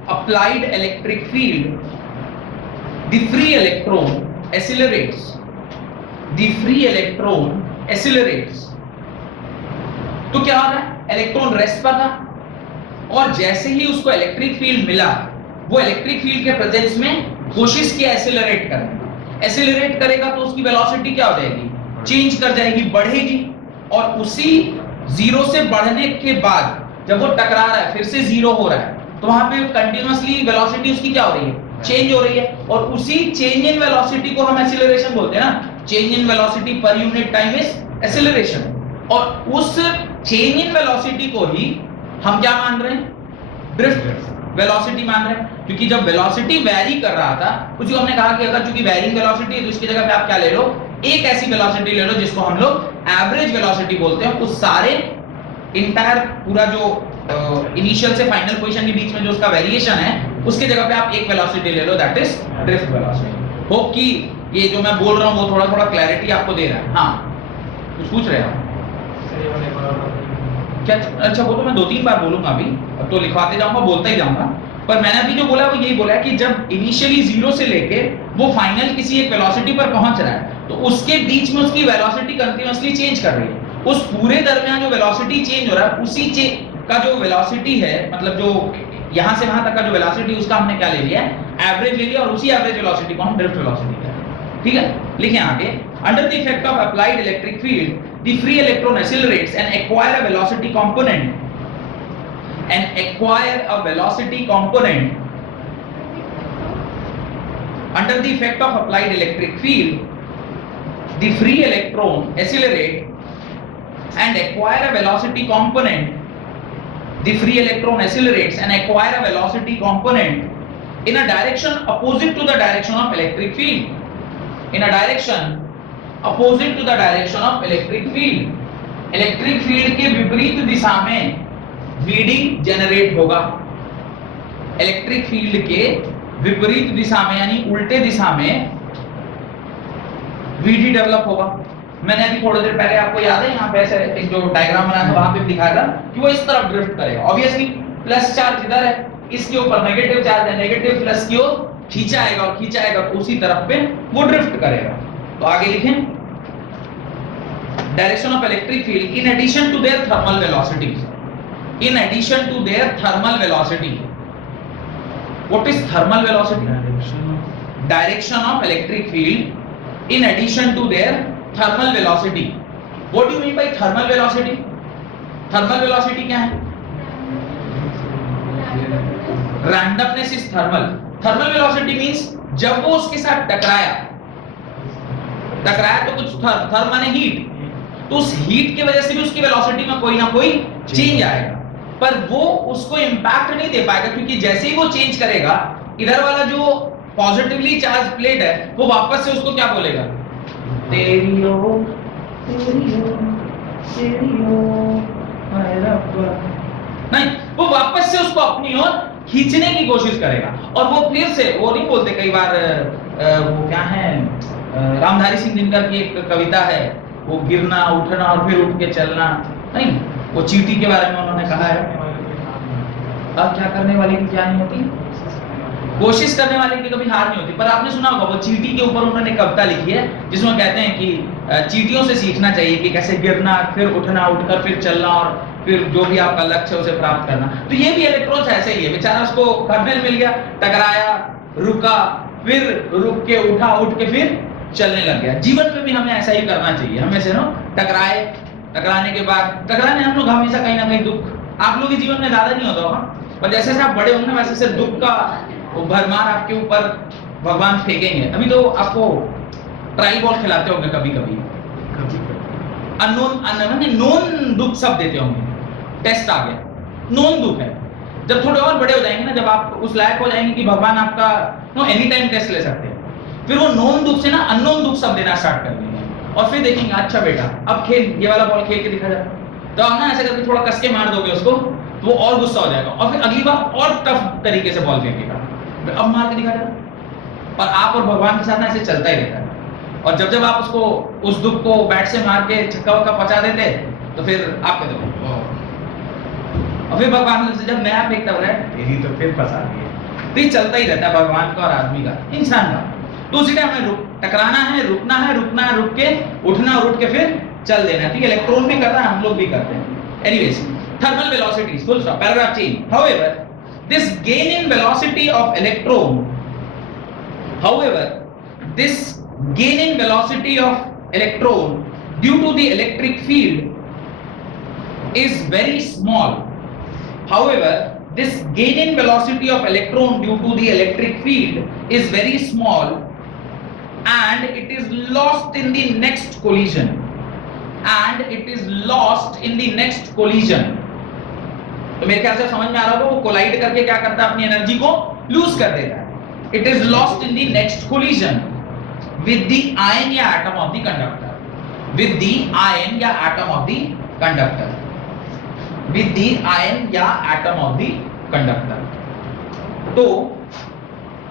applied electric field, the free electron accelerates. तो क्या हो रहा है? इलेक्ट्रॉन रेस्ट पर था, और जैसे ही उसको इलेक्ट्रिक फील्ड मिला, वो इलेक्ट्रिक फील्ड के प्रेजेंस में कोशिश किया एक्सेलरेट करने. एक्सेलरेट करेगा तो उसकी वेलोसिटी क्या हो जाएगी? चेंज कर जाएगी, बढ़ेगी. और उसी जीरो से बढ़ने के बाद जब वो टकरा रहा है, फिर से जीरो हो रहा है, तो वहां पे कंटिन्यूअसली वेलोसिटी उसकी क्या हो रही है? चेंज हो रही है. और उसी चेंज इन वेलोसिटी को हम एक्सीलरेशन बोलते हैं ना. Change in velocity per unit time is acceleration. और उस चेंज इन वेलोसिटी को ही हम क्या मान रहे हैं? ड्रिफ्ट वेलोसिटी मान रहे हैं. क्योंकि जब वेलोसिटी वेरी कर रहा था, कुछ हमने कहा कि अगर चूंकि वेरिंग वेलोसिटी है तो इसकी जगह पे आप क्या ले लो? एक ऐसी वेलोसिटी ले लो जिसको हम लोग एवरेज वेलोसिटी बोलते हैं. उस सारे इंटायर पूरा जो इनिशियल से फाइनल पोजीशन के बीच में जो उसका वेरिएशन है, उसके जगह पे आप एक वेलोसिटी ले लो, that is drift velocity. Hope कि ये जो मैं बोल रहा हूं वो थोड़ा क्लैरिटी आपको दे रहा है. हाँ, कुछ पूछ रहे हो क्या? अच्छा, वो तो मैं 2-3 बार बोलूंगा अभी, अब तो लिखवाते जाऊंगा, बोलता ही जाऊंगा. पर मैंने अभी जो बोला वो यही बोला है कि जब इनिशियली जीरो से लेके वो फाइनल किसी एक वेलोसिटी पर पहुंच रहा है, तो उसके बीच में उसकी वेलोसिटी कंटीन्यूअसली चेंज कर रही है. उस पूरे दरमियान जो वेलोसिटी चेंज हो रहा है, उसी का जो वेलोसिटी है, मतलब जो यहां से वहां तक का जो वेलोसिटी, उसका हमने क्या ले लिया है? एवरेज ले लिया. और उसी एवरेज वेलोसिटी को हम ड्रिफ्ट वेलोसिटी कहते हैं. ठीक है, लिखें आगे. Under the effect of applied electric field, the free electron accelerates and acquire a velocity component. Under the effect of applied electric field, the free electron accelerate and acquire a velocity component. The free electron accelerates and acquire a velocity component in a direction opposite to the direction of electric field. In a direction opposite to the direction of electric field. Electric field के विपरीत दिशा में VD generate होगा। Electric field के विपरीत दिशा में यानी उल्टे दिशा में VD डेवलप होगा। मैंने अभी थोड़ी देर पहले, आपको याद है, यहाँ पे ऐसे एक जो डायग्राम बनाया था वहां पे दिखाया था कि वो इस तरफ ड्रिफ्ट करेगा। ऑब्वियसली प्लस चार्ज इधर है, इसके ऊपर नेगेटिव चार्ज है, नेगेटिव प्लस की ओर खींचाएगा और खींचाएगा तो उसी तरफ पे वो ड्रिफ्ट करेगा। तो आगे लिखें, direction of electric field in addition to their thermal velocity, in addition to their thermal velocity. What is thermal velocity? Direction of electric field in addition to their thermal velocity. What do you mean by thermal velocity? Thermal velocity क्या है? Randomness is thermal. Thermal velocity means जब वो उसके साथ टकराया तो कुछ therm माने हीट, तो उस हीट की वजह से भी उसकी वेलोसिटी में कोई ना कोई चेंज आएगा, पर वो उसको इंपैक्ट नहीं दे पाएगा, क्योंकि जैसे ही वो चेंज करेगा इधर वाला जो पॉजिटिवली चार्ज प्लेट है वो वापस से उसको क्या बोलेगा? तेरी ओ नहीं, वो वापस से उसको अपनी ओर खींचने की कोशिश करेगा और वो फिर से, वो नहीं बोलते कई बार वो क्या है, रामधारी सिंह दिनकर की एक कविता है, वो गिरना उठना और फिर उठ के चलना, नहीं, वो चींटी के बारे में उन्होंने कहा है, अब क्या करने वाले की क्या नहीं होती, कोशिश करने वाले की कभी हार नहीं होती। पर आपने सुना होगा वो चींटी के ऊपर उन्होंने कविता लिखी है जिसमें कहते हैं कि चींटियों से सीखना चाहिए कि कैसे गिरना, फिर उठना, उठकर फिर चलना और फिर जो भी आपका लक्ष्य है उसे प्राप्त करना। तो ये भी इलेक्ट्रॉन्स ऐसे ही है, बेचारा उसको कर्नेल मिल गया, टकराया, रुका, फिर रुक के उठा, उठ के फिर चलने लग गया। जीवन में भी हमें ऐसा ही करना चाहिए, हमें से ना टकराए, टकराने के बाद, टकराने हम लोग हमेशा कहीं ना कहीं दुख, आप लोगों के जीवन में ज्यादा नहीं होता होगा, पर जैसे जैसे आप बड़े होंगे वैसे वैसे दुख का भरमार आपके ऊपर भगवान फेंकेंगे। अभी तो आपको ट्राई बॉल खिलाते होंगे कभी कभी, नोन दुख सब देते होंगे, टेस्ट आ गया, नोन दुख है। जब थोड़े और बड़े हो जाएंगे ना, जब आप उस लायक हो जाएंगे कि भगवान आपका नो एनी टाइम टेस्ट ले सकते हैं, फिर वो नोन दुख से ना अननोन दुख सब देना स्टार्ट कर देंगे और फिर देखेंगे अच्छा बेटा अब खेल, ये वाला बॉल खेल के दिखा जाए, तो आप ना ऐसे करके थोड़ा कस के मार दोगे उसको तो वो और गुस्सा हो जाएगा और फिर अगली बार और टफ तरीके से बॉल फेंकेगा, अब मार के दिखा जाए। और आप और भगवान के साथ ना ऐसे चलता ही रहता है, और जब जब आप उसको उस दुख को बैट से मार के छक्का वक्का पचा देते तो फिर आप कहते हो, और फिर भगवान से जब नया फेंकता है यही तो फिर फंसा दिए। तो ये चलता ही रहता है भगवान का और आदमी का, इंसान का। तो उसी टाइम हमें टकराना है, रुकना है, रुकना है, रुक के उठना और उठ के फिर चल देना है। ठीक है, इलेक्ट्रॉन भी कर रहा है, हम लोग भी करते हैं। Anyways, thermal velocities, full stop, paragraph change. However this gain in velocity of electron, however this gain in velocity of electron due to the electric field is very small. However this gain in velocity of electron due to the electric field is very small and it is lost in the next collision, and it is lost in the next collision. तो मेरे ख्याल से समझ में आ रहा होगा, वो collide करके क्या करता है, अपनी एनर्जी को लूज कर देता है। It is lost in the next collision with the ion या atom of the conductor, with the ion या atom of the conductor, with the ion या एटम ऑफ द कंडक्टर। तो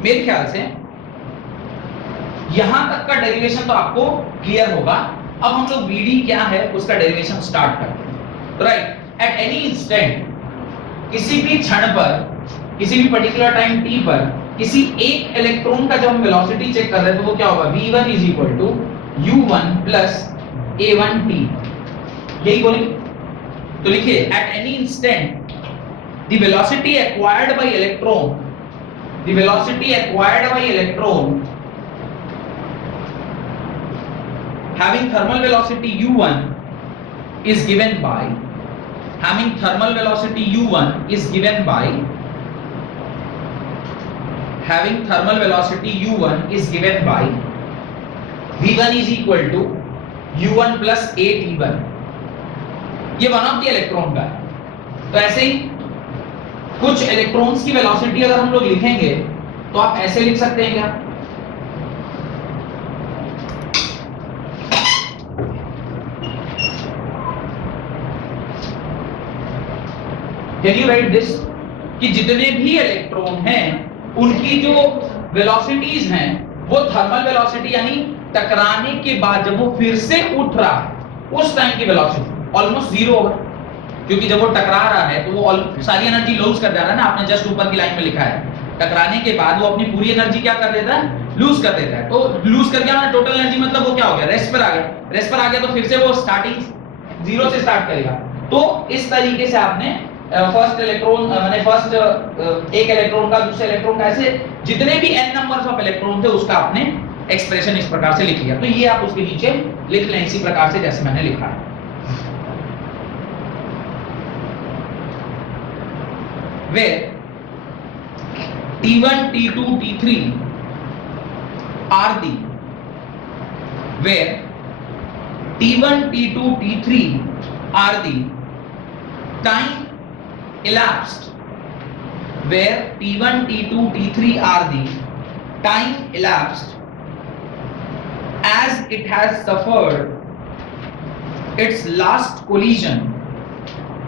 मेरे ख्याल से यहां तक का डेरिवेशन तो आपको क्लियर होगा। अब हम लोग BD क्या है उसका डेरिवेशन स्टार्ट करते हैं। राइट, एट एनी इंस्टेंट, किसी भी क्षण पर, किसी भी पर्टिकुलर टाइम t पर, किसी एक इलेक्ट्रॉन का जब हम वेलोसिटी चेक कर रहे हैं तो वो क्या होगा, v1 is equal to u1 plus a1t, यही बोलेंगे। तो लिखिए, at any instant the velocity acquired by electron, the velocity acquired by electron having thermal velocity u1 is given by, having thermal velocity u1 is given by, having thermal velocity u1 is given by v1 is equal to u1 plus at1। ये one of the electron का है। तो ऐसे ही कुछ electrons की velocity अगर हम लोग लिखेंगे तो आप ऐसे लिख सकते हैं क्या, कैन यू राइट दिस कि जितने भी इलेक्ट्रॉन हैं उनकी जो वेलोसिटीज हैं वो थर्मल वेलोसिटी यानी टकराने के बाद जब वो फिर से उठ रहा है उस टाइम की वेलोसिटी ऑलमोस्ट जीरो होगा, क्योंकि जब वो टकरा रहा है तो वो सारी एनर्जी लूज कर जा रहा है ना। आपने जस्ट ऊपर की लाइन में लिखा है टकराने के बाद वो अपनी पूरी एनर्जी क्या कर देता है, लूज कर देता है। तो लूज कर गया टोटल एनर्जी मतलब वो क्या हो गया, रेस्ट पर आ गया। रेस्ट पर आ गया तो फिर से वो स्टार्टिंग जीरो से स्टार्ट करेगा। तो इस तरीके से आपने फर्स्ट इलेक्ट्रॉन माने फर्स्ट एक इलेक्ट्रॉन का दूसरे इलेक्ट्रॉन का ऐसे जितने भी n नंबर्स ऑफ इलेक्ट्रॉन थे उसका आपने एक्सप्रेशन इस प्रकार से लिख लिया। तो ये आप उसके नीचे लिख लें इसी प्रकार से जैसे मैंने लिखा है। where T1, T2, T3 are the where T1, T2, T3 are the time elapsed where T1, T2, T3 are the time elapsed as it has suffered its last collision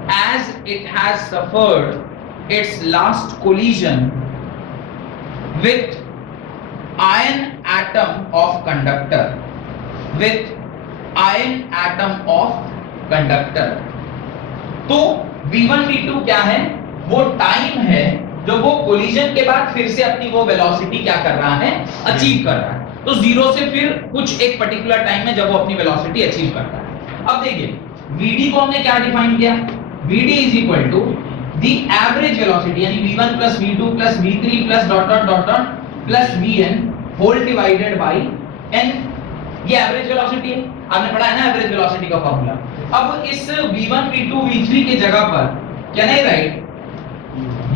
as it has suffered its last collision with iron atom of conductor with iron atom of conductor। तो v1 v2 क्या है, वो time है जो वो collision के बाद फिर से अपनी वो वेलोसिटी क्या कर रहा है, अचीव कर रहा है। तो जीरो से फिर कुछ एक पर्टिकुलर टाइम में जब वो अपनी वेलोसिटी अचीव करता है। अब देखिए vd को हमने क्या डिफाइन किया, vd is equal to the average velocity यानी v1 plus v2 plus v3 plus dot dot dot dot plus vn whole divided by n। ये एवरेज वेलोसिटी है, आपने पढ़ा है ना एवरेज वेलोसिटी का फार्मूला। अब इस v1 v2 v3 की जगह पर क्या नहीं right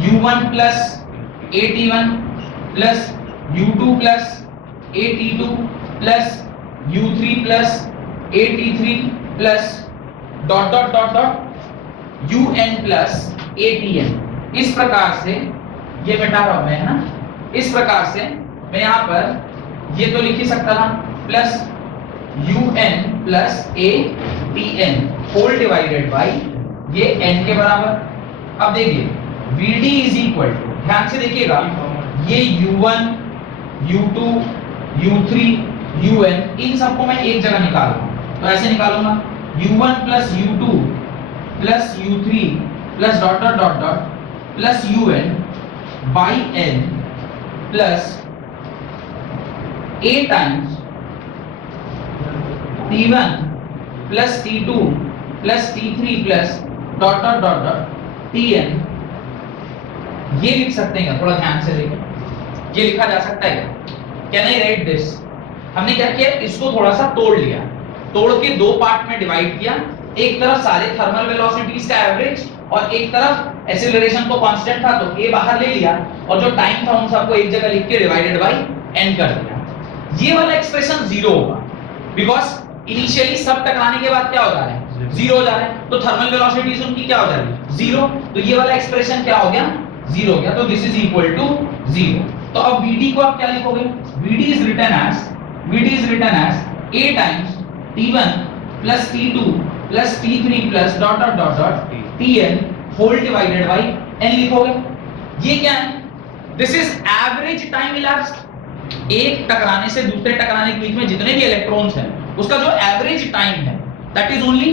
u1 plus at1 plus u2 plus at2 plus u3 plus at3 plus dot dot dot dot un plus atn। इस प्रकार से ये मिटा रहा हूं मैं, है ना। इस प्रकार से मैं यहां पर ये तो लिख ही सकता था plus un plus atn whole divided by ये n के बराबर। अब देखिए vd इज इक्वल टू, ध्यान से देखिएगा, ये u1 u2 u3 un इन सबको मैं एक जगह निकालूंगा। तो ऐसे निकालूंगा u1 plus u2 plus u3 plus dot dot dot dot plus un by n plus a times t1 plus t2 plus t3 plus dot dot dot dot tn। ये लिख सकते हैं, थोड़ा ध्यान से देखिए, ये लिखा जा सकता है। Can I right this? हमने क्या किया, इसको थोड़ा सा तोड़ लिया, तोड़ के दो पार्ट में डिवाइड किया। एक तरफ सारे थर्मल वेलोसिटीज का एवरेज और एक तरफ एक्सीलरेशन को कांस्टेंट था तो a बाहर ले लिया और जो टाइम था उन सबको एक जगह लिख के डिवाइडेड बाय n कर दिया। ये वाला एक्सप्रेशन जीरो होगा बिकॉज़ इनिशियली सब टकराने के बाद क्या हो जा रहा है, जीरो हो जा रहा है। तो थर्मल वेलोसिटीज उनकी क्या हो जा रही है, जीरो। तो ये वाला एक्सप्रेशन क्या हो गया, जीरो हो गया। तो this is equal to zero. तो अब vd को आप क्या लिखोगे, vd is written as a times t1 plus t2 plus t3 plus dot dot dot dot tn whole divided by n लिखोगे। ये क्या है, this is average time elapsed. एक टकराने से दूसरे टकराने के बीच में जितने भी इलेक्ट्रॉन्स हैं उसका जो एवरेज टाइम है that is only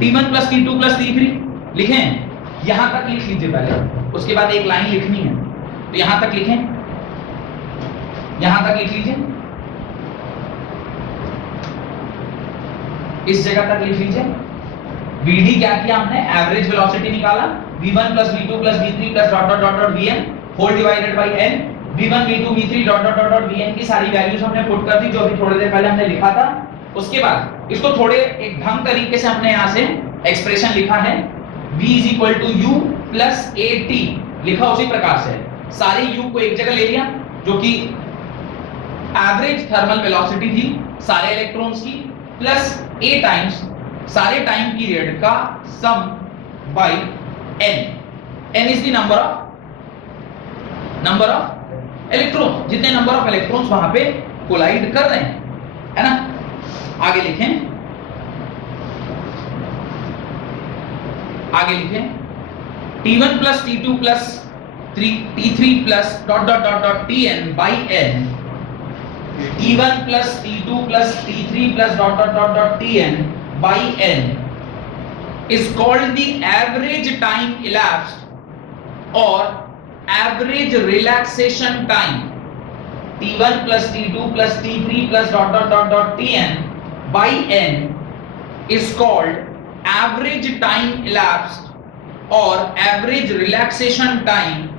t1 plus t2 plus t3। लिखें, यहां तक लिख लीजिए पहले, उसके बाद एक लाइन लिखनी है। तो यहां तक लिखें, यहां तक लिख लीजिए, इस जगह तक लिख लीजिए। vd क्या किया हमने, एवरेज वेलोसिटी निकाला, v1 plus v2 plus v3 plus dot dot dot dot vn whole divided by n। v1 v2 v3 dot dot dot dot vn की सारी वैल्यूज हमने पुट कर दी जो अभी थोड़ी देर पहले हमने लिखा था। उसके बाद इसको थोड़े एक ढंग तरीके से हमने यहां से एक्सप्रेशन लिखा है, v is equal to u plus at लिखा उसी प्रकार से। सारे u को एक जगह ले लिया जो कि एवरेज थर्मल वेलोसिटी थी सारे इलेक्ट्रॉन्स की, प्लस a टाइम्स सारे टाइम पीरियड का sum by n। n is the number of electron, जितने नंबर ऑफ इलेक्ट्रॉन्स वहां पे कोलाइड कर रहे हैं, है ना। आगे लिखें, t1 plus t2 plus t3 plus dot dot dot dot tn by n, t1 plus t2 plus t3 plus dot dot dot dot tn by n is called the average time elapsed or average relaxation time. t1 plus t2 plus t3 plus dot dot dot dot tn by n is called average time elapsed or average relaxation time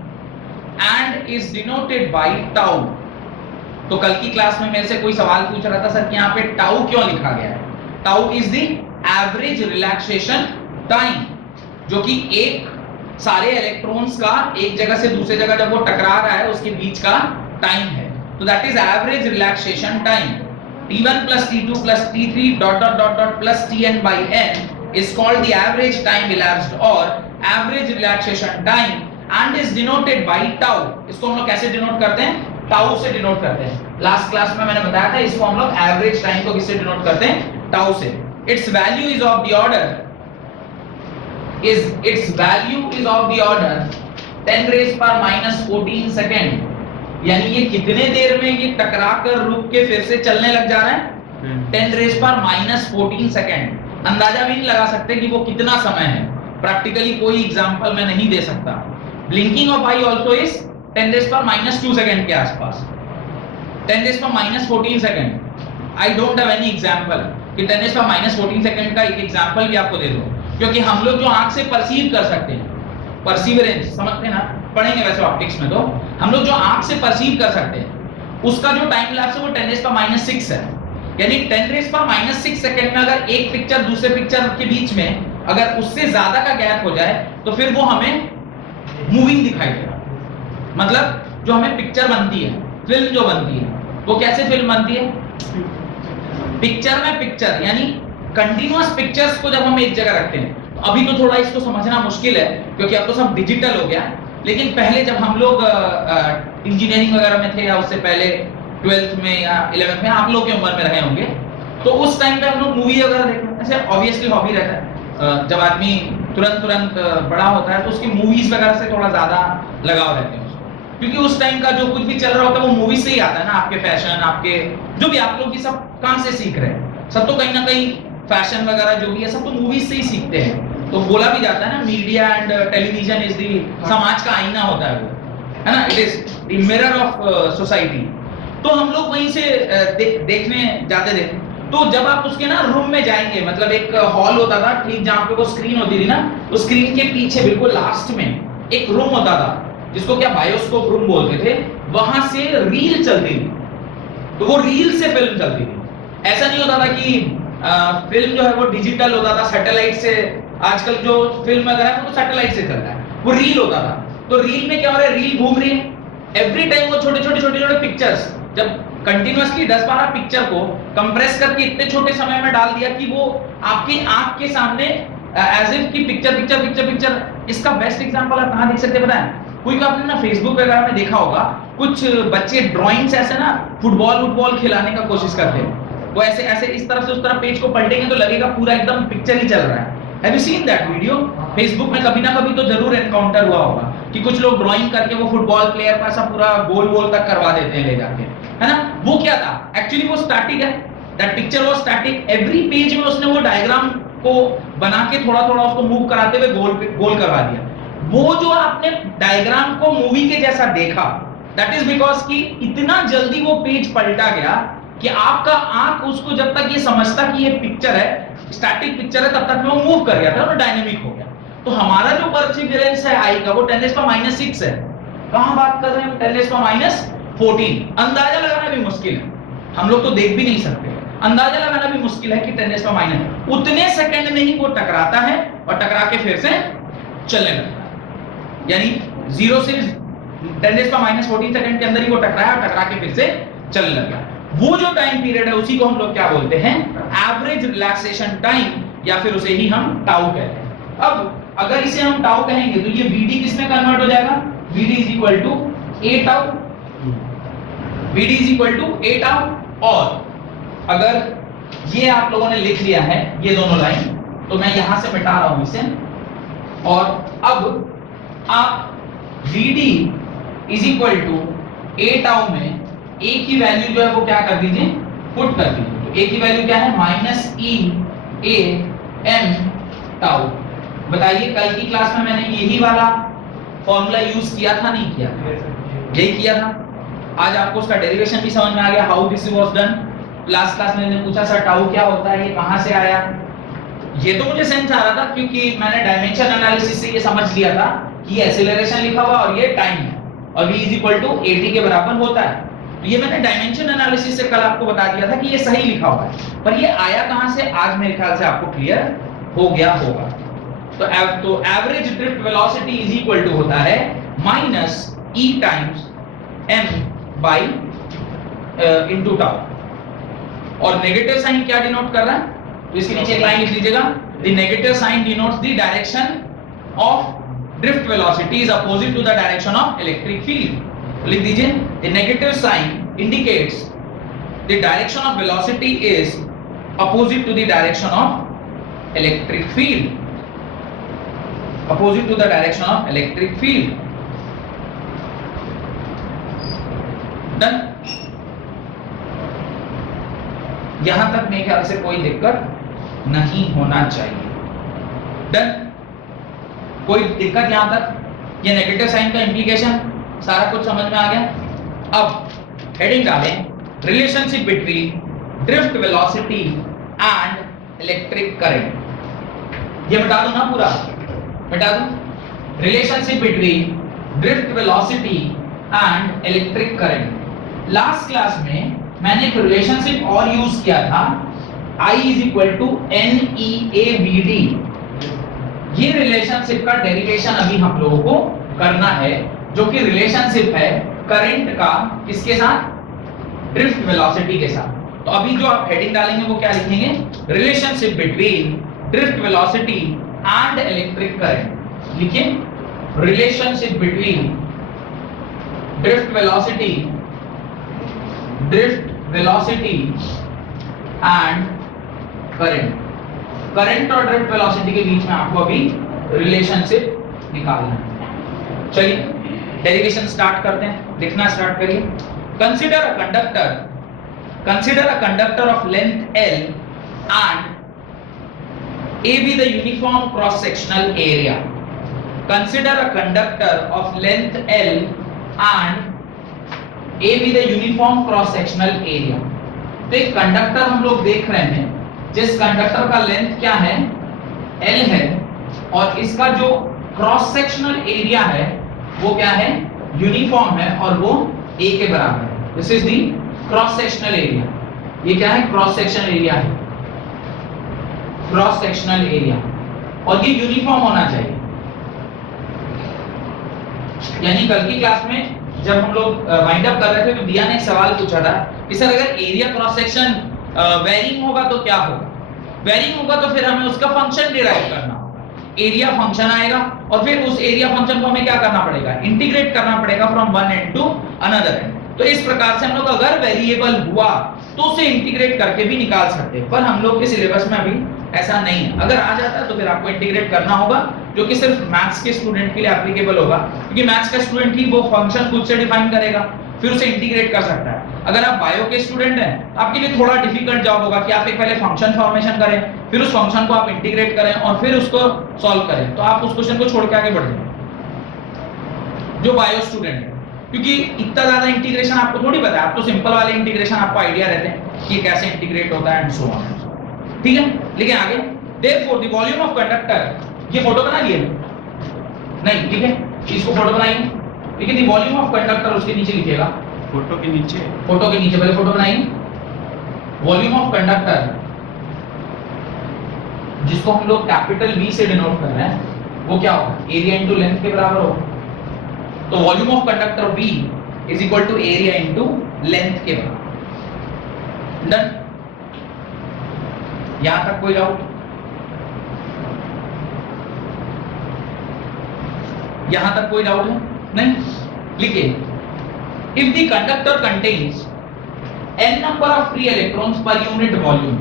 and is denoted by tau. तो कल की class में मेरे से कोई सवाल पूछ रहा था सर कि यहाँ पे टाउ क्यों लिखा गया है? Tau is the average relaxation time, जो कि एक सारे इलेक्ट्रॉन्स का एक जगह से दूसरी जगह जब वो टकरा रहा है उसके बीच का टाइम है. तो that is average relaxation time. t1 plus t2 plus t3 dot dot dot dot plus tn by n is called the average time elapsed or average relaxation time and is denoted by tau. इसको हम लोग कैसे denote करते हैं? Tau से denote करते हैं. Last class में मैंने बताया था इसको हम लोग एवरेज टाइम को किससे डिनोट करते हैं? टाउ से. its value is of the order 10 raised per minus 14 second. यानी ये कितने देर में ये टकरा कर रुक के फिर से चलने लग जा रहा है? 10 रेज पर माइनस 14 सेकेंड. अंदाजा भी नहीं लगा सकते कि वो कितना समय है. प्रैक्टिकली कोई एग्जांपल मैं नहीं दे सकता. Blinking of eye also is 10 raise पर माइनस 2 सेकेंड के आसपास. 10 रेज पर minus 14 second. I don't have any example कि 10 रेज पर माइनस 14 सेकेंड का एक एग्जांपल भी आपको दे दूं, क्योंकि हम लोग जो आंख से परसीव कर सकते हैं, परसीवरेंस समझते हैं ना, पढ़ेंगे वैसे ऑप्टिक्स में, तो हम लोग जो आंख से परसीव कर सकते हैं उसका जो टाइम लैप्स है वो 10 रेज पर माइनस 6 है. यानी 10 रेज पर माइनस 6 सेकंड में अगर एक पिक्चर दूसरे पिक्चर के बीच में अगर उससे ज्यादा का गैप हो जाए तो फिर वो हमें मूविंग दिखाई देगा. मतलब जो हमें पिक्चर बनती है, फिल्म जो बनती है, वो कैसे फिल्म बनती है? पिक्चर में पिक्चर, यानी कंटीन्यूअस पिक्चर्स को जब हम एक जगह रखते हैं. अभी तो थोड़ा इसको समझना मुश्किल है क्योंकि अब तो सब डिजिटल हो गया, लेकिन पहले जब हम लोग इंजीनियरिंग वगैरह में थे या उससे पहले 12th में या 11th में, आप लोग की उम्र में रहे होंगे, तो उस टाइम पे हम लोग मूवी वगैरह देखते हैं. ऐसे ऑब्वियसली हॉबी रहता है. जब आदमी तुरंत बड़ा होता है तो उसकी मूवीज वगैरह से थोड़ा ज्यादा लगाव रहते हैं उसको, क्योंकि उस टाइम का जो कुछ भी चल रहा होता है वो मूवी से ही आता है ना. आपके फैशन, आपके जो भी आप लोग की सब कहां से सीख रहे हैं? सब तो कहीं ना कहीं फैशन वगैरह जो भी है सब तो मूवीज से ही सीखते हैं. तो बोला भी जाता है ना, media and television is the, समाज का आईना होता है वो, है ना. It is the mirror of society. तो हम लोग वहीं से देखने जाते थे. तो जब आप उसके ना रूम में जाएंगे, मतलब एक हॉल होता था ठीक जहां पे वो स्क्रीन होती थी ना, उस स्क्रीन के पीछे बिल्कुल लास्ट में एक रूम होता था जिसको क्या बायोस्कोप रूम बोलते थे. वहां से रील चलती थी. तो वो रील से फिल्म चलती थी. ऐसा नहीं होता था कि फिल्म जो है वो डिजिटल होता था, सैटेलाइट से. आजकल जो फिल्म वगैरह है वो तो सैटेलाइट से चल रहा है. वो रील होता था. तो रील में क्या हो रहा है? रील घूम रही है. एवरी टाइम वो छोटे छोटे पिक्चर्स जब कंटिन्यूअसली 10-12 पिक्चर को कंप्रेस करके इतने छोटे समय में डाल दिया कि वो आपकी आंख के सामने एज इफ की पिक्चर. इसका बेस्ट एग्जांपल आप कहां देख सकते हैं पता है? कोई को आपने ना फेसबुक वगैरह में देखा होगा, कुछ बच्चे ड्राइंग्स ऐसे ना फुटबॉल खिलाने का कोशिश करते हैं. वो ऐसे इस तरफ से उस तरफ पेज को पलटेंगे तो लगेगा पूरा एकदम पिक्चर ही चल रहा है. Have you seen that video? Facebook में कभी ना कभी तो जरूर एनकाउंटर हुआ होगा कि कुछ लोग ड्राइंग करके वो फुटबॉल प्लेयर का ऐसा पूरा गोल तक करवा देते हैं ले जाके, है ना. वो क्या था? एक्चुअली वो स्टैटिक है. That picture was static. Every page में उसने वो डायग्राम को बना के थोड़ा उसको मूव कराते हुए गोल करवा दिया. वो जो आपने डायग्राम को मूवी के जैसा देखा, दैट इज बिकॉज कि इतना जल्दी वो पेज पलटा गया कि आपका आंख उसको जब तक ये समझता कि ये पिक्चर है, स्टैटिक पिक्चर है, तब तक वो मूव कर गया था और डायनामिक हो गया. तो हमारा जो परसिवरेंस है आई का वो 10 रेज़ पर माइनस 6 है. कहां बात कर रहे हैं? 10 रेज़ पर माइनस 14. अंदाजा लगाना भी मुश्किल है. हम लोग तो देख भी नहीं सकते. अंदाजा लगाना भी मुश्किल है कि 10 रेज़ पर माइनस उतने सेकंड में ही वो टकराता है और टकरा के फिर से चलने लगता है. यानी 0 से 10 रेज़ पर माइनस 14 सेकंड के अंदर ही वो टकराया और टकरा के फिर से चलने लगा. वो जो टाइम पीरियड है उसी को हम लोग क्या बोलते हैं? एवरेज रिलैक्सेशन टाइम, या फिर उसे ही हम टाउ कहते हैं. अब अगर इसे हम टाउ कहेंगे तो ये Vd किस में कन्वर्ट हो जाएगा? Vd is equal to a tau. Vd is equal to a tau. और अगर ये आप लोगों ने लिख लिया है ये दोनों लाइन, तो मैं यहां से मिटा रहा हूं इसे. और अब आप Vd is equal to a tau में a की वैल्यू जो है वो क्या कर दीजिए, पुट कर दीजिए। तो a की वैल्यू क्या है, minus e a m tau. बताइए कल की क्लास में मैंने यही वाला फॉर्मूला यूज किया था, नहीं किया? यही किया था। आज आपको उसका डेरिवेशन भी समझ में आ गया, how this was done. Last class में मैंने पूछा सर टाउ क्या होता है, ये कहां से आया। ये तो मुझे सेंस आ रहा था क्योंकि मैंने डायमेंशन एनालिसिस से ये समझ लिया था कि ये एक्सीलरेशन लिखा हुआ और ये टाइम है और v is equal to at के बराबर होता है। तो ये मैंने डायमेंशन एनालिसिस से कल आपको बता दिया था कि ये सही लिखा हुआ है, पर ये आया कहां से, आज मेरे ख्याल से आपको क्लियर हो गया होगा। तो average drift velocity is equal to होता है minus e times m by into tau. और नेगेटिव साइन क्या डिनोट कर रहा है, तो इसके नीचे एक लाइन लिख लीजिएगा, the negative sign denotes the direction of drift velocity is opposite to the direction of electric field. लिख दीजिए, the negative sign indicates the direction of velocity is opposite to the direction of electric field, opposite to the direction of electric field. Done. यहां तक मेरे ख्याल से कोई दिक्कत नहीं होना चाहिए। डन, कोई दिक्कत यहां तक? ये नेगेटिव साइन का इंप्लीकेशन सारा कुछ समझ में आ गया। अब हेडिंग डालें, relationship between drift velocity and electric current. ये बता दूं ना, पूरा बता दूं। Relationship between drift velocity and electric current. Last class में मैंने एक रिलेशनशिप और यूज किया था, I is equal to NEAVD। ये रिलेशनशिप का डेरिवेशन अभी हम लोगों को करना है, जो कि रिलेशनशिप है करंट का किसके साथ, ड्रिफ्ट वेलोसिटी के साथ। तो अभी जो आप हेडिंग डालेंगे वो क्या लिखेंगे, relationship between drift velocity and electric current. लिखिए, relationship between drift velocity and current. Current और ड्रिफ्ट वेलोसिटी के बीच में आपको अभी रिलेशनशिप निकालना है। चलिए डेरिवेशन स्टार्ट करते हैं, लिखना स्टार्ट करिए। Consider a conductor of length L and AB the uniform cross sectional area. Consider a conductor of length L and AB the uniform cross sectional area. तो एक कंडक्टर हम लोग देख रहे हैं जिस कंडक्टर का लेंथ क्या है, L है, और इसका जो क्रॉस सेक्शनल एरिया है वो क्या है, यूनिफॉर्म है और वो A के बराबर है। This is the cross sectional area. ये क्या है, क्रॉस सेक्शनल एरिया है, क्रॉस सेक्शनल एरिया, और ये यूनिफॉर्म होना चाहिए। यानी कल की क्लास में जब हम लोग वाइंड अप कर रहे थे तो दिया ने एक सवाल पूछा था कि सर अगर एरिया क्रॉस सेक्शन वेरिंग होगा तो क्या होगा। वेरिंग होगा तो फिर हमें उसका फंक्शन डिराइव करना होगा। एरिया फंक्शन आएगा और फिर उस एरिया फंक्शन को हमें क्या करना पड़ेगा, इंटीग्रेट करना पड़ेगा from one end to another end. तो इस प्रकार से हम लोग अगर वेरिएबल हुआ तो उसे इंटीग्रेट करके भी निकाल सकते हैं, पर हम लोग के सिलेबस में अभी ऐसा नहीं है। अगर आ जाता है तो फिर आपको इंटीग्रेट करना होगा, जो कि सिर्फ मैथ्स के स्टूडेंट के लिए एप्लीकेबल होगा, क्योंकि मैथ्स का स्टूडेंट ही वो फंक्शन खुद से डिफाइन करेगा, फिर उसे इंटीग्रेट कर सकता है। अगर आप बायो के स्टूडेंट हैं तो आपके लिए थोड़ा डिफिकल्ट जॉब होगा कि आप एक पहले फंक्शन फॉर्मेशन करें, फिर उस फंक्शन को आप इंटीग्रेट करें और फिर उसको सॉल्व करें। तो आप उस क्वेश्चन को छोड़ के आगे बढ़ जाएं जो बायो स्टूडेंट है, क्योंकि इतना ज्यादा इंटीग्रेशन आपको थोड़ी पता है। आप तो सिंपल वाले इंटीग्रेशन आपको आइडिया रहते हैं कि कैसे इंटीग्रेट होता है एंड सो ऑन। ठीक है, लेकिन आगे therefore the volume of conductor, ये फोटो बना लिए नहीं, ठीक है, इसको फोटो बनाइए। लेकिन द वॉल्यूम ऑफ कंडक्टर उसके नीचे लिखिएगा, फोटो के नीचे पहले फोटो बनाइए। वॉल्यूम ऑफ कंडक्टर जिसको हम लोग कैपिटल V से डिनोट कर रहे हैं वो क्या होगा, एरिया इनटू लेंथ के बराबर होगा। तो volume of conductor V is equal to area into length के बराबर। डन। यहां तक कोई डाउट? यहां तक कोई डाउट है? नहीं? लिखिए, if the conductor contains n number of free electrons per unit volume,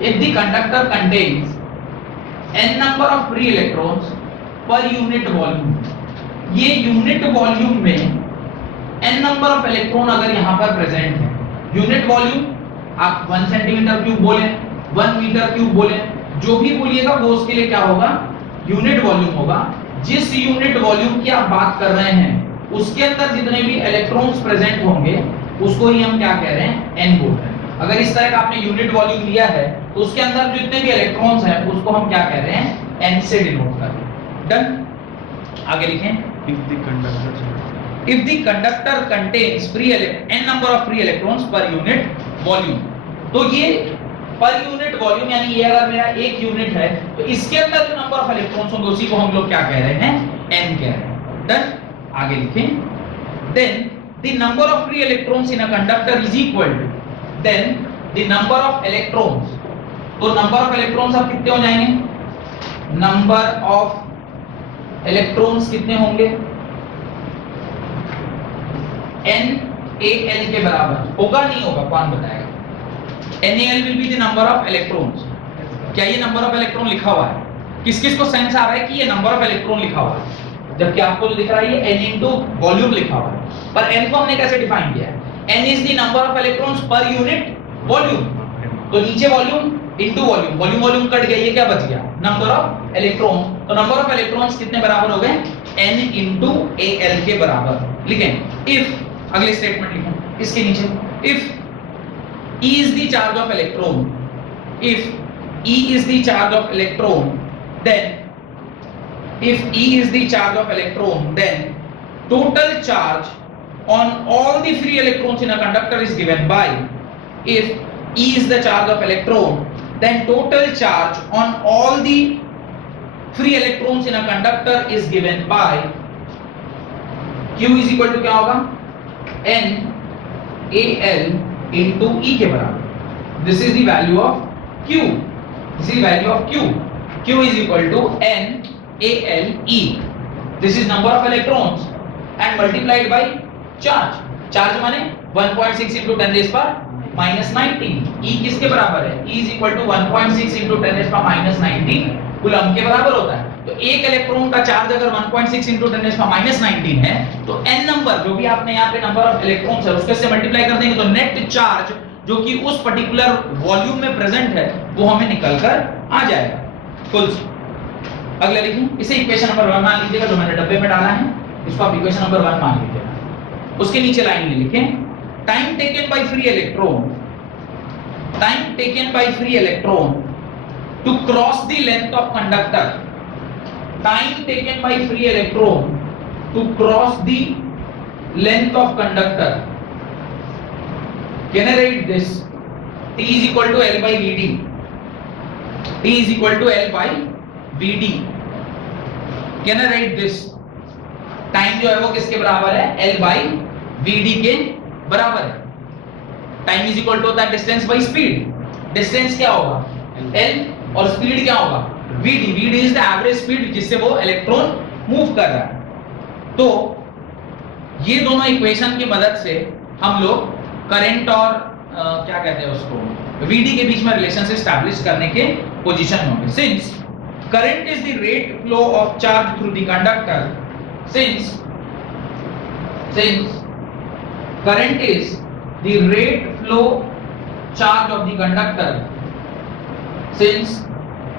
if the conductor contains n number of free electrons per unit volume, ये यूनिट वॉल्यूम में n नंबर ऑफ इलेक्ट्रॉन अगर यहां पर present है, unit volume आप 1 centimetre cube बोले, 1 metre cube बोले, जो भी बोलिएगा वो उसके लिए क्या होगा, यूनिट वॉल्यूम होगा। जिस यूनिट वॉल्यूम की आप बात कर रहे हैं उसके अंदर जितने भी इलेक्ट्रॉन्स प्रेजेंट होंगे उसको ही हम क्या कह रहे हैं, n बोल रहे हैं। अगर इस तरह का आपने यूनिट वॉल्यूम लिया है तो उसके अंदर जितने भी इलेक्ट्रॉन्स हैं उसको हम क्या कह रहे हैं, n से डिनोट कर रहे हैं। डन, आगे लिखें। If the conductor contains n number of free electrons per unit volume, तो ये पर यूनिट वॉल्यूम यानी ये अगर मेरा एक यूनिट है तो इसके अंदर जो नंबर ऑफ इलेक्ट्रॉन्स होंगे उसी को हम लोग क्या कह रहे हैं, n कह रहे हैं। डन, आगे लिखें। Then the number of free electrons in a conductor is equal to then the number of electrons, तो नंबर ऑफ इलेक्ट्रॉन्स अब कितने हो जाएंगे, नंबर ऑफ इलेक्ट्रॉन्स कितने होंगे, NaL के बराबर होगा, नहीं होगा, कौन बताएगा। NaL will be the number of electrons। क्या ये नंबर ऑफ इलेक्ट्रॉन लिखा हुआ है, किस किस को सेंस आ रहा है कि ये नंबर ऑफ इलेक्ट्रॉन लिखा हुआ है, जबकि आपको जो दिख रहा है ये n इनटू वॉल्यूम लिखा हुआ है। पर n को हमने कैसे डिफाइन किया है, n is the number of electrons per unit volume, तो नीचे volume into volume, volume volume cut गया, ये क्या बच गया, नंबर ऑफ इलेक्ट्रॉन। तो नंबर ऑफ इलेक्ट्रॉन्स कितने बराबर हो गए, n इनटू Al के बराबर। लिखें इफ, अगले स्टेटमेंट लिखें इसके नीचे, if E is the charge of electron, if E is the charge of electron, then if E is the charge of electron, then total charge on all the free electrons in a conductor is given by, if E is the charge of electron, then total charge on all the free electrons in a conductor is given by Q is equal to क्या होगा, N Al into E के बराबर। This is the value of Q, this is the value of Q, Q is equal to N Al E, this is number of electrons and multiplied by charge, charge माने 1.6 into 10 raised power minus 19, E किसके बराबर है, E is equal to 1.6 into 10 raised power minus 19 coulomb के बराबर होता है। तो एक इलेक्ट्रॉन का चार्ज अगर 1.6 into 10 raised power minus 19 है तो n नंबर जो भी आपने यहाँ पे नंबर ऑफ इलेक्ट्रॉन्स है उसके से मल्टीप्लाई कर देंगे तो नेट चार्ज जो कि उस पर्टिकुलर वॉल्यूम में प्रेजेंट है वो हमें निकल कर आ जाएगा। फुल। अगला लिखिए, इसे इक्वेशन नंबर 1 मान लीजिएगा, जो मैंने डब्बे में डाला है इसको आप इक्वेशन नंबर 1 मान लीजिएगा। उसके नीचे लाइन में लिखें, time taken by free electron, time taken by free electron to cross the length of conductor, time taken by free electron to cross the length of conductor, can I write this, T is equal to L by Vd, T is equal to L by Vd, can I write this, time जो है वो किसके बराबर है, L by Vd के बराबर है। Time is equal to होता है डिस्टेंस बाय स्पीड, डिस्टेंस क्या होगा L और स्पीड क्या होगा Vd, Vd is the average speed जिससे वो इलेक्ट्रॉन मूव कर रहा है। तो ये दोनों इक्वेशन की मदद से हम लोग करंट और क्या कहते हैं उसको, Vd के बीच में रिलेशन से एस्टैब्लिश करने के पोजीशन में होंगे। Since current is the rate flow of charge through the conductor, since current is the rate flow charge of the conductor, since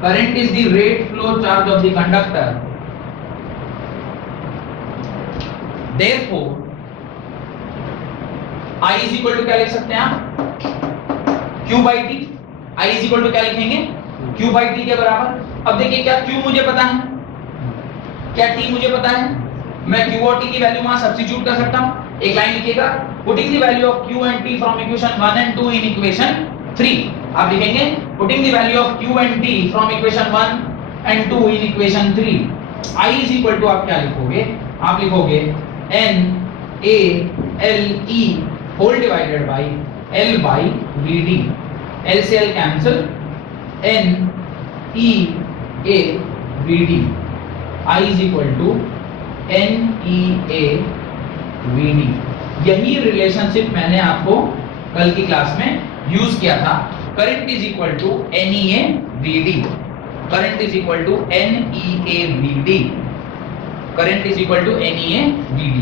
current is the rate flow charge of the conductor, therefore I is equal to क्या लिख सकते हैं आप, Q by T, I is equal to क्या लिखेंगे, Q by T के बराबर। अब देखिए क्या Q मुझे पता है, क्या T मुझे पता है, मैं Q और T की वैल्यू वहां सब्स्टिट्यूट कर सकता हूं। एक लाइन लिखिएगा, putting the value of Q and T from equation 1 and 2 in equation 3, आप लिखेंगे putting the value of Q and T from equation 1 and 2 in equation 3, I is equal to आप क्या लिखोगे, आप लिखोगे N A L E whole divided by L by Vd, L से L cancel, N E A Vd, I is equal to N E A Vd। यही relationship मैंने आपको कल की क्लास में यूज किया था। Current is equal to NEA Vd, current is equal to NEA Vd। Current is equal to NEA VD।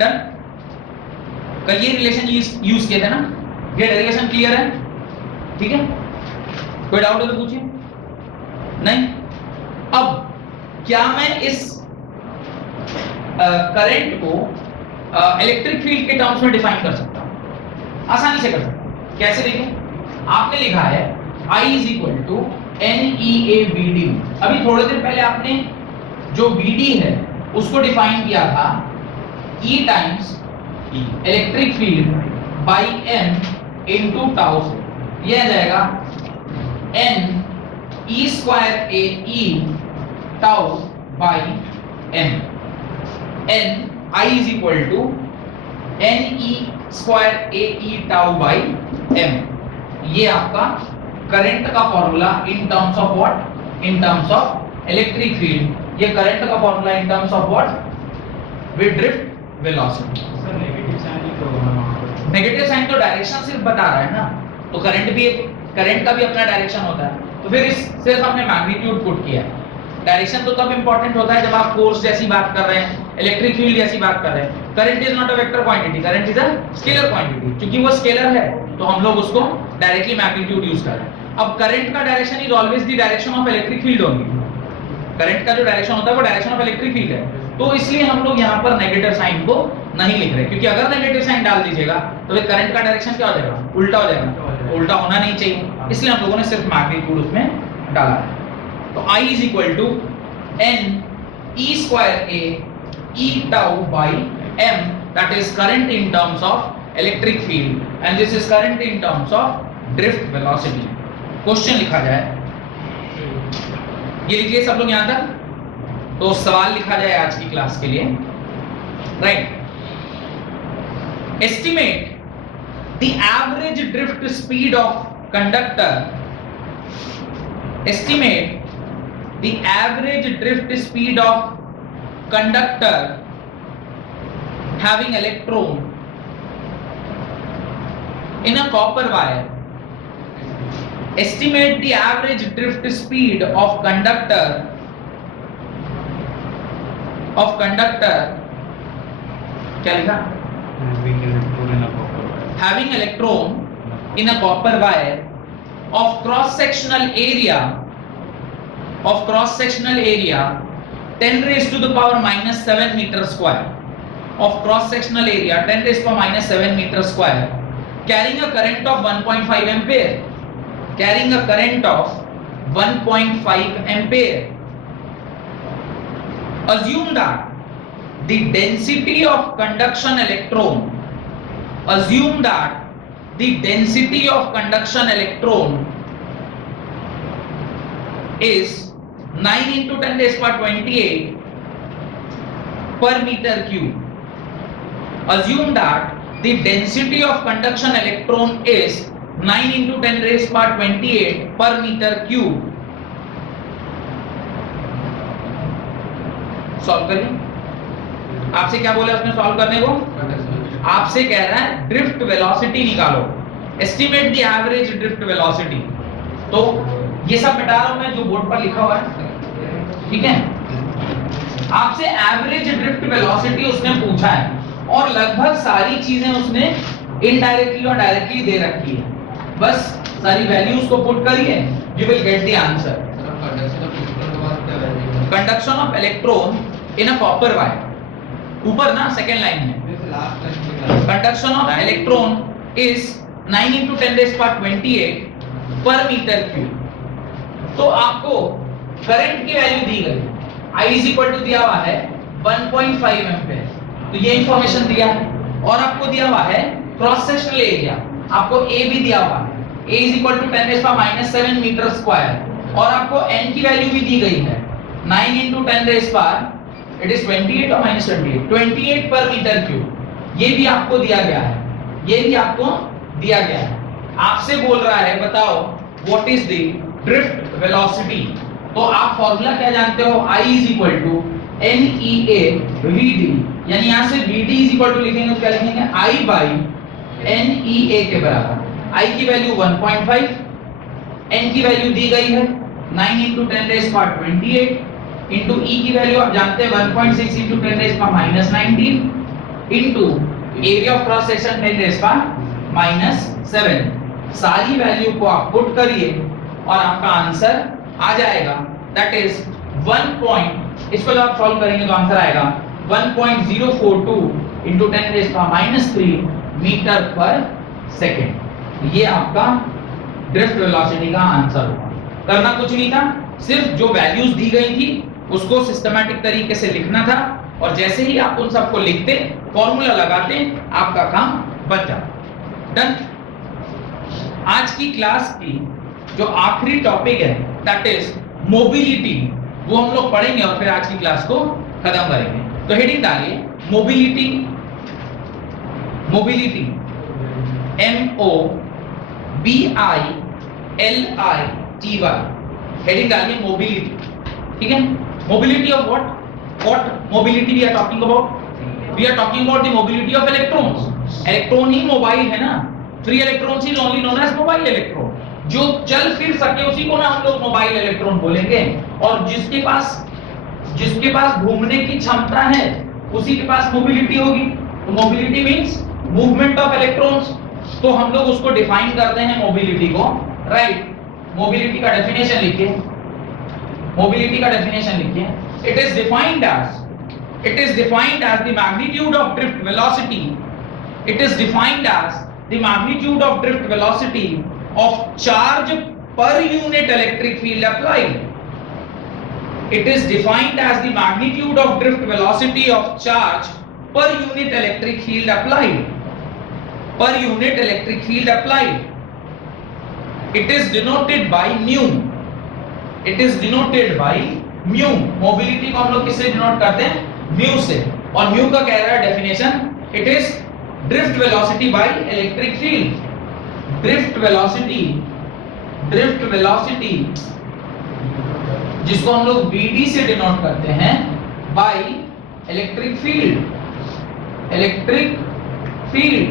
Done. कल ये रिलेशन यूज किए थे ना, ये डेरिवेशन क्लियर है? ठीक है, कोई डाउट है तो पूछिए। नहीं? अब क्या मैं इस करंट को इलेक्ट्रिक फील्ड के टर्म्स में डिफाइन कर सकता हूं? आसानी से कर सकता हूं। कैसे? देखिए, आपने लिखा है I is equal to NEA VD। अभी थोड़े देर पहले आपने जो VD है उसको डिफाइन किया था E times electric field by M into tau से। ये आ जाएगा N E square A E tau by M। N I is equal to NE square A E tau by M। ये आपका करंट का formula in terms of what? In terms of electric field. ये current का formula in terms of what? With drift velocity. Sir negative sign ही तो होगा वहां पर। नेगेटिव साइन तो डायरेक्शन सिर्फ बता रहा है ना, तो करंट भी करंट का भी अपना डायरेक्शन होता है। तो फिर इस सिर्फ हमने मैग्नीट्यूड पुट किया है। डायरेक्शन तो तब इंपॉर्टेंट होता है जब आप फोर्स जैसी बात कर रहे हैं, इलेक्ट्रिक फील्ड जैसी बात कर रहे हैं। Current is not a vector quantity, current is a scalar quantity. क्योंकि वो स्केलर है तो हम लोग उसको डायरेक्टली मैग्नीट्यूड यूज कर रहे हैं। अब करंट का direction is always the direction of electric field होगी। करंट का जो डायरेक्शन होता है वो डायरेक्शन ऑफ इलेक्ट्रिक फील्ड है। तो इसलिए हम लोग यहाँ पर नेगेटिव साइन को नहीं लिख रहे, क्योंकि अगर नेगेटिव साइन डाल दीजिएगा तो फिर करंट का डायरेक्शन क्या हो जाएगा? उल्टा हो जाएगा। उल्टा होना नहीं चाहिए, इसलिए हम लोगों ने सिर्फ मैग्नीट्यूड उसमें डाला है। तो I is equal to N E square A E tau by M, that is current in terms of electric field, and this is current in terms of drift velocity। Question लिखा जाए, ये लिखिए सब लोग यहां तक। तो सवाल लिखा जाए आज की क्लास के लिए, right? Estimate the average drift speed of conductor. Estimate the average drift speed of conductor having electron in a copper wire. Estimate the average drift speed of conductor क्या लिखा? Having electron in a copper wire of cross sectional area 10 raised to the power minus 7 meter square, of cross sectional area 10 raised to the power minus 7 meter square, carrying a current of 1.5 ampere, carrying a current of 1.5 ampere. Assume that the density of conduction electron, assume that the density of conduction electron is 9 into 10 raised to 28 per meter cube. Assume that the density of conduction electron is 9 into 10 raised to 28 per meter cube. Solve करिए। आपसे क्या बोला उसने solve करने को? आपसे कह रहा है ड्रिफ्ट वेलोसिटी निकालो, estimate the average drift velocity. तो ये सब मिटा रहा हूं मैं जो बोर्ड पर लिखा हुआ है, ठीक है? आपसे एवरेज ड्रिफ्ट वेलोसिटी उसने पूछा है और लगभग सारी चीजें उसने इनडायरेक्टली और डायरेक्टली दे रखी है। बस सारी वैल्यूज को पुट करिए, you will get the answer. Conduction of electron in a copper wire, ऊपर ना सेकंड लाइन में, conduction of electron is 9 into 10 raised to 28 पर मीटर क्यूब। तो आपको करंट की वैल्यू दी गई, I इज इक्वल टू दिया हुआ है 1.5 एम्पीयर, तो ये इंफॉर्मेशन दिया है। और आपको दिया हुआ है क्रॉस सेक्शनल एरिया, आपको A भी दिया हुआ है, A is equal to 10 raised to minus 7 metre square, और आपको N की वैल्यू भी दी गई है 9 into 10 raised to it is 28 और minus 28 पर मीटर क्यूब। ये भी आपको दिया गया है, ये भी आपको दिया गया है। आपसे बोल रहा है बताओ what is the drift velocity. तो आप फॉर्मूला क्या जानते हो? I is equal to NEA VD, यानी यहां से VD इज इक्वल टू लिखेंगे तो क्या लिखेंगे? I बाई NEA के बराबर। I की वैल्यू 1.5, N की वैल्यू दी गई है 9 into 10 raised to 28 इंटू ई की वैल्यू आप जानते हैं 1.6 into 10 raise power minus 19 into area of cross section 10 raise power minus 7। सारी वैल्यू को आप पुट करिए और आपका आंसर आ जाएगा, दैट इज 1 इसको जब आप सॉल्व करेंगे तो आंसर आएगा 1.042 into 10 raise power minus 3 metre per second. ये आपका ड्रिफ्ट वेलोसिटी का आंसर होगा। करना कुछ नहीं था, सिर्फ जो वैल्यूज दी गई थी उसको सिस्टमैटिक तरीके से लिखना था, और जैसे ही आप उन सबको लिखते, फॉर्मूला लगाते, आपका काम बन जाता। डन। आज की क्लास की जो आखिरी टॉपिक है दैट इज मोबिलिटी, वो हम लोग पढ़ेंगे और फिर आज की क्लास को खत्म करेंगे। तो हेडिंग डालिए मोबिलिटी, मोबिलिटी MOBILITY, हेडिंग डालिए मोबिलिटी। ठीक है, mobility of what mobility we are talking about? We are talking about the mobility of electrons. Electron ही मोबाइल है ना, free electrons is only known as mobile electron. जो चल फिर सके उसी को ना हम लोग मोबाइल इलेक्ट्रॉन बोलेंगे, और जिसके पास घूमने की क्षमता है उसी के पास मोबिलिटी होगी। तो mobility means movement of electrons, तो हम लोग उसको डिफाइन करते हैं मोबिलिटी को, राइट। मोबिलिटी का डेफिनेशन लिखिए, मोबिलिटी का डेफिनेशन लिखिए। It is defined as the magnitude of drift velocity, it is defined as the magnitude of drift velocity of charge per unit electric field applied. It is defined as the magnitude of drift velocity of charge per unit electric field applied. Per unit electric field applied. It is denoted by mu. It is denoted by mu. Mobility को हम लोग किससे denote करते हैं? mu से। और mu का कह रहा है definition, it is drift velocity by electric field. Drift velocity जिसको हम लोग BD से डिनोट करते हैं बाय इलेक्ट्रिक फील्ड।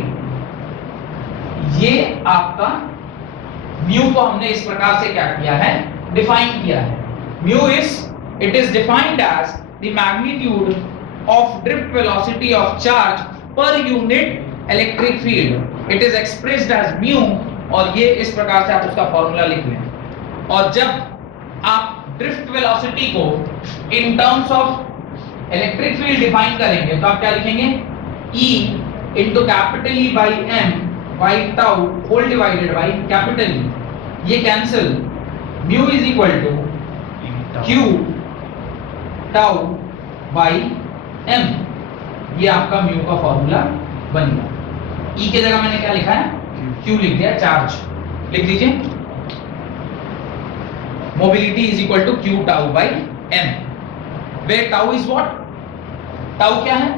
ये आपका म्यू को हमने इस प्रकार से क्या किया है, डिफाइन किया है। Mu it is defined as the magnitude of drift velocity of charge per unit electric field. It is expressed as mu, और ये इस प्रकार से आप उसका फॉर्मूला लिख लें। और जब आप ड्रिफ्ट वेलोसिटी को इन terms of electric field define करेंगे तो आप क्या लिखेंगे? E into capital E by M by tau whole divided by capital E। ये cancel, mu is equal to Q tau by M। ये आपका mu का फॉर्मूला बन गया। E के जगह मैंने क्या लिखा है? Q लिख दिया, चार्ज लिख दीजिए। Mobility is equal to Q tau by M, where tau is what? Tau क्या है?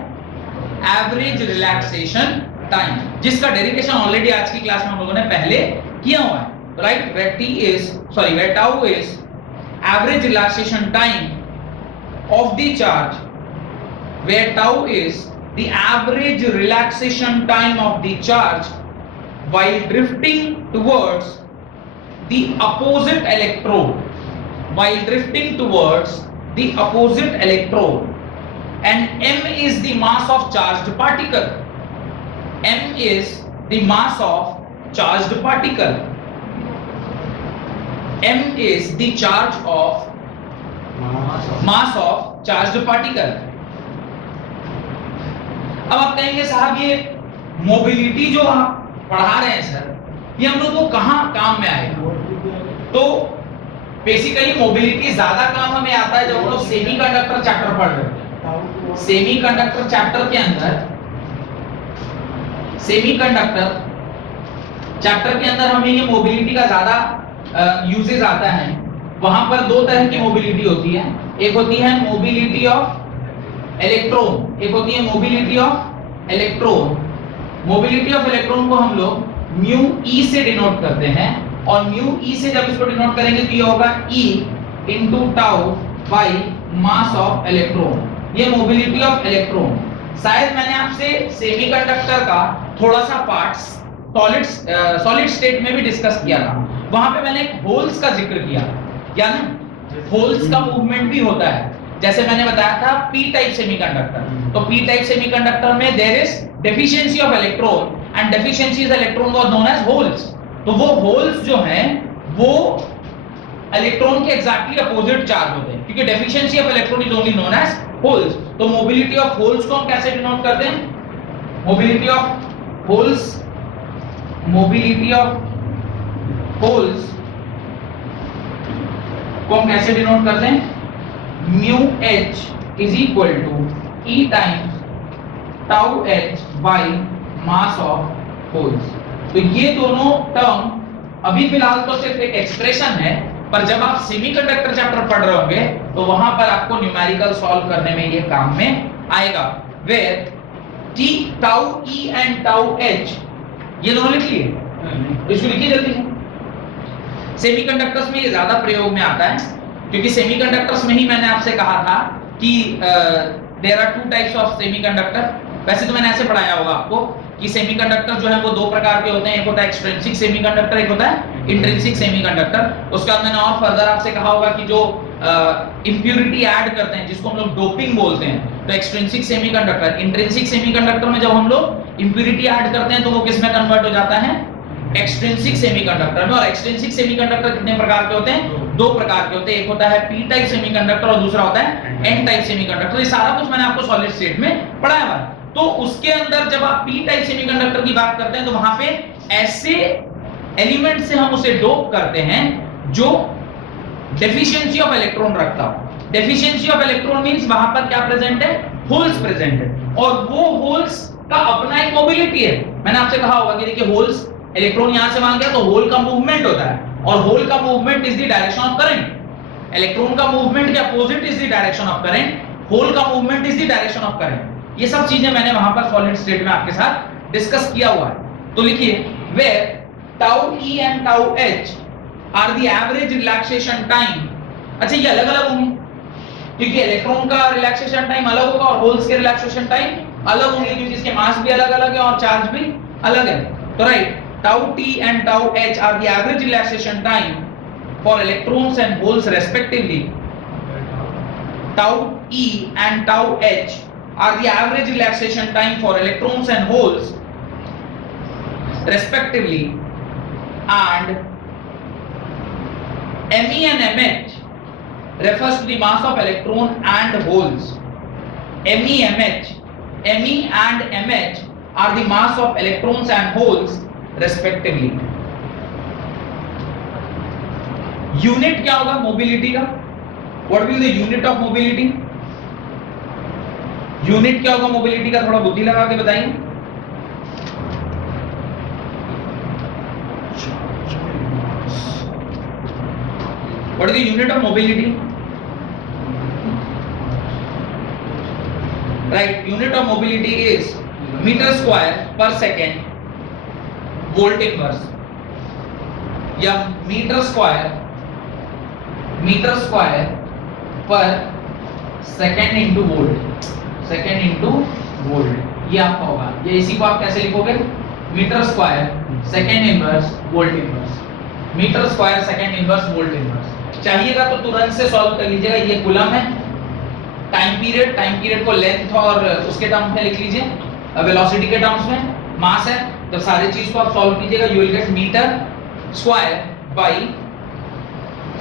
Average relaxation time, जिसका डेरिवेशन ऑलरेडी आज की क्लास में हम लोगों ने पहले किया हुआ है, right? Where tau is average relaxation time of the charge, where tau is the average relaxation time of the charge while drifting towards the opposite electrode, and m is the mass of charged particle. M is the mass of charged particle. M is the charge of mass of charged particle. अब आप कहेंगे साहब ये mobility जो आप पढ़ा रहे हैं सर, ये हम लोग को कहाँ काम में आएगा? तो बेसिकली मोबिलिटी ज्यादा काम हमें आता है जब हम लोग सेमीकंडक्टर चैप्टर पढ़ रहे हैं। सेमीकंडक्टर चैप्टर के अंदर हमें ये मोबिलिटी का ज्यादा यूजेस आता है। वहां पर दो तरह की मोबिलिटी होती है, एक होती है मोबिलिटी ऑफ इलेक्ट्रॉन, एक होती है mobility of electron. Mobility of electron को हम लोग म्यू ई से डिनोट करते हैं, और म्यू ई से जब इसको डिनोट करेंगे तो ये होगा E into tau by mass of electron. ये मोबिलिटी ऑफ इलेक्ट्रॉन। शायद मैंने आपसे सेमीकंडक्टर का थोड़ा सा पार्ट्स सॉलिड स्टेट में भी डिस्कस किया था। वहां पे मैंने होल्स का जिक्र किया, क्या ना, होल्स का मूवमेंट भी होता है। जैसे मैंने बताया था पी टाइप सेमीकंडक्टर, तो पी टाइप सेमीकंडक्टर में there is deficiency of electron and deficiency of electron was known as holes. तो वो होल्स जो हैं वो इलेक्ट्रॉन के एग्जैक्टली अपोजिट चार्ज होते हैं, क्योंकि deficiency of electron is only known as holes. तो मोबिलिटी ऑफ होल्स को हम कैसे डिनोट करते हैं? Mobility of holes, mobility of holes को हम कैसे डिनोट करते हैं? Mu h is equal to E times tau h by mass of holes. तो ये दोनों टर्म अभी फिलहाल तो सिर्फ एक एक्सप्रेशन है, पर जब आप सेमीकंडक्टर चैप्टर पढ़ रहे होंगे तो वहां पर आपको न्यूमेरिकल सॉल्व करने में ये काम में आएगा। Where t tau e and tau h ये दोनों लिख लिए, इसको लिखिए जल्दी से। सेमीकंडक्टर्स में ये ज्यादा प्रयोग में आता है, क्योंकि सेमीकंडक्टर्स में ही मैंने आपसे कहा था कि there are two types of semiconductor. वैसे तो मैंने ऐसे पढ़ाया होगा आपको कि सेमीकंडक्टर जो है वो दो प्रकार के होते हैं, एक होता है एक्सट्रिंसिक सेमीकंडक्टर, एक होता है इंट्रिंसिक सेमीकंडक्टर। उसके बाद मैंने और फर्दर आपसे कहा होगा कि जो इंप्योरिटी ऐड करते हैं जिसको हम लोग डोपिंग बोलते हैं, तो एक्सट्रिंसिक सेमीकंडक्टर, इंट्रिंसिक सेमीकंडक्टर में जब हम लोग इंप्योरिटी ऐड करते हैं तो वो किस में कन्वर्ट हो जाता है? एक्सट्रिंसिक सेमीकंडक्टर में। और एक्सट्रिंसिक सेमीकंडक्टर कितने प्रकार के होते हैं? दो प्रकार के होते हैं, एक होता है पी टाइप सेमीकंडक्टर और दूसरा होता है एन टाइप सेमीकंडक्टर। ये सारा कुछ मैंने आपको सॉलिड स्टेट में पढ़ाया हुआ है। तो उसके अंदर जब आप पी टाइप सेमीकंडक्टर की बात करते हैं तो वहां पे ऐसे एलिमेंट से हम उसे डोप करते हैं जो डेफिशिएंसी ऑफ इलेक्ट्रॉन रखता हो। डेफिशिएंसी ऑफ इलेक्ट्रॉन मींस वहां पर क्या प्रेजेंट है? होल्स प्रेजेंट है, और वो होल्स का अपना एक मोबिलिटी है। मैंने आपसे कहा होगा कि देखिए होल्स, इलेक्ट्रॉन यहां से वहां गया तो होल का मूवमेंट होता है, और होल का movement is the direction of current. Electron का मूवमेंट के opposite is the direction of current, hole का movement is the direction of current. ये सब चीजें मैंने वहां पर सॉलिड स्टेट में आपके साथ डिस्कस किया हुआ है। तो लिखिए where tau e and tau h are the average relaxation time. अच्छा, ये अलग-अलग होंगे क्योंकि इलेक्ट्रॉन का रिलैक्सेशन टाइम अलग होगा और होल्स के रिलैक्सेशन टाइम अलग होंगे, क्योंकि इसके मास भी अलग-अलग है और चार्ज भी अलग है। तो right, tau t and tau h are the average relaxation time for electrons and holes respectively. Tau e and tau h are the average relaxation time for electrons and holes respectively, and me and mh refers to the mass of electron and holes. me and mh are the mass of electrons and holes respectively. Unit क्या होगा mobility का? What will the unit of mobility? Unit क्या होगा mobility का? थोड़ा बुद्धि लगा के बताइए। What is the unit of mobility? Right, unit of mobility is metre square per second volt inverse, या metre square per second into volt, second into volt. ये आपका होगा। ये इसी को आप कैसे लिखोगे? Metre square second inverse volt inverse, metre square second inverse volt inverse. चाहिएगा तो तुरंत से सॉल्व कर लीजिएगा। ये कूलम है, टाइम पीरियड को लेंथ और उसके टर्म्स में लिख लीजिए, वेलोसिटी के टर्म्स में, मास है, तो सारी चीज को आप सॉल्व कीजिएगा। You will get metre square by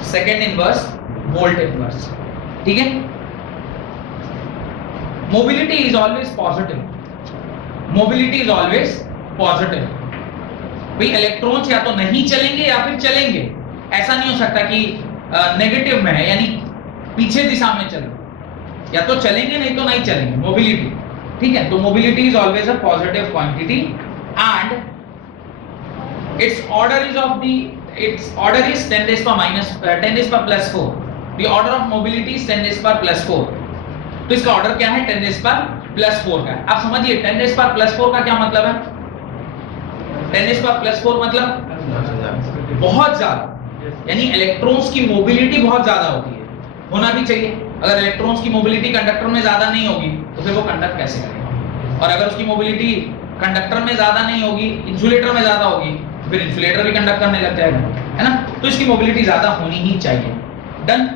second inverse volt inverse. ठीक है, mobility is always positive, mobility is always positive. भाई इलेक्ट्रॉन्स या तो नहीं चलेंगे या फिर चलेंगे, ऐसा नहीं हो सकता कि नेगेटिव में है यानी पीछे दिशा में चले, या तो चलेंगे नहीं तो नहीं चलेंगे, मोबिलिटी। ठीक है, तो mobility is always a positive quantity and its order is 10 raised per plus 4. The order of mobility is 10 raised per plus 4. तो इसका ऑर्डर क्या है? 10 raised per plus 4 का। आप समझिए 10 raised per plus 4 का क्या मतलब है? 10 raised per plus 4 मतलब बहुत ज्यादा, यानी इलेक्ट्रॉन्स की मोबिलिटी बहुत ज्यादा होती है, होना भी चाहिए। अगर इलेक्ट्रॉन्स की मोबिलिटी कंडक्टर में ज्यादा नहीं होगी तो फिर वो कंडक्ट कैसे करेगा? और अगर उसकी मोबिलिटी कंडक्टर में ज्यादा नहीं होगी, इंसुलेटर में ज्यादा होगी, फिर इंसुलेटर भी कंडक्ट करने लग जाएगा, है ना? तो इसकी मोबिलिटी ज्यादा होनी ही चाहिए। डन?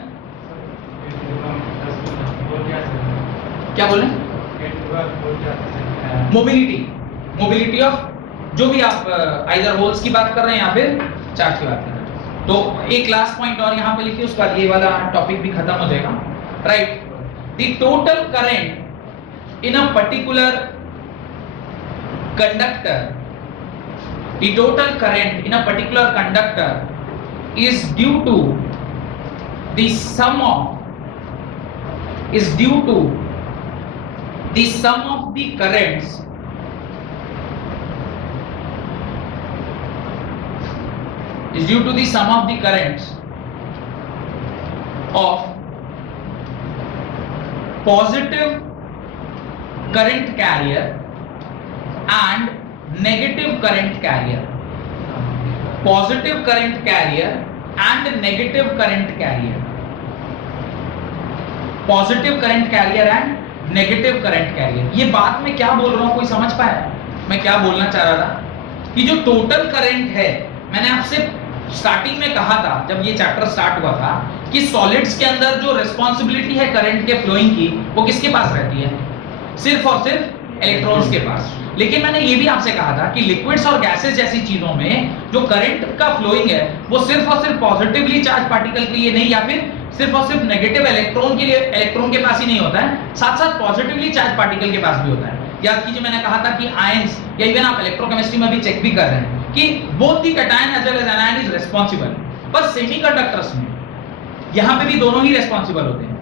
क्या बोले? मोबिलिटी ऑफ जो भी आप आइदर होल्स की बात कर रहे हैं या फिर चार्ज की बात कर रहे हैं। तो एक लास्ट पॉइंट और यहाँ पे लिखिए, उसके बाद ये वाला टॉपिक भी खत्म हो जाएगा। Right, the total current in a particular conductor, the total current in a particular conductor is due to the sum of the currents of positive current carrier and negative current carrier. Positive current carrier and negative current carrier. Positive current carrier and negative current carrier. ये बात मैं क्या बोल रहा हूं, कोई समझ पाया मैं क्या बोलना चाह रहा था? कि जो टोटल करंट है, मैंने आपसे स्टार्टिंग में कहा था जब ये चैप्टर स्टार्ट हुआ था कि सॉलिड्स के अंदर जो रिस्पांसिबिलिटी है करंट के फ्लोइंग की, वो किसके पास रहती है? सिर्फ और सिर्फ इलेक्ट्रॉन्स के पास। लेकिन मैंने ये भी आपसे कहा था कि लिक्विड्स और गैसेस जैसी चीजों में जो करंट का फ्लोइंग है वो सिर्फ और सिर्फ पॉजिटिवली चार्ज पार्टिकल के लिए नहीं, या फिर सिर्फ और सिर्फ नेगेटिव इलेक्ट्रॉन के लिए, इलेक्ट्रॉन के पास ही नहीं होता है, साथ साथ पॉजिटिवली चार्ज पार्टिकल के पास भी होता है। याद कीजिए मैंने कहा था कि आयंस, या इवन आप इलेक्ट्रोकेमिस्ट्री में भी चेक भी कर रहे हैं कि both the cation as well as anion is responsible, पर सेमीकंडक्टर्स में यहां पे भी दोनों ही रिस्पांसिबल होते हैं,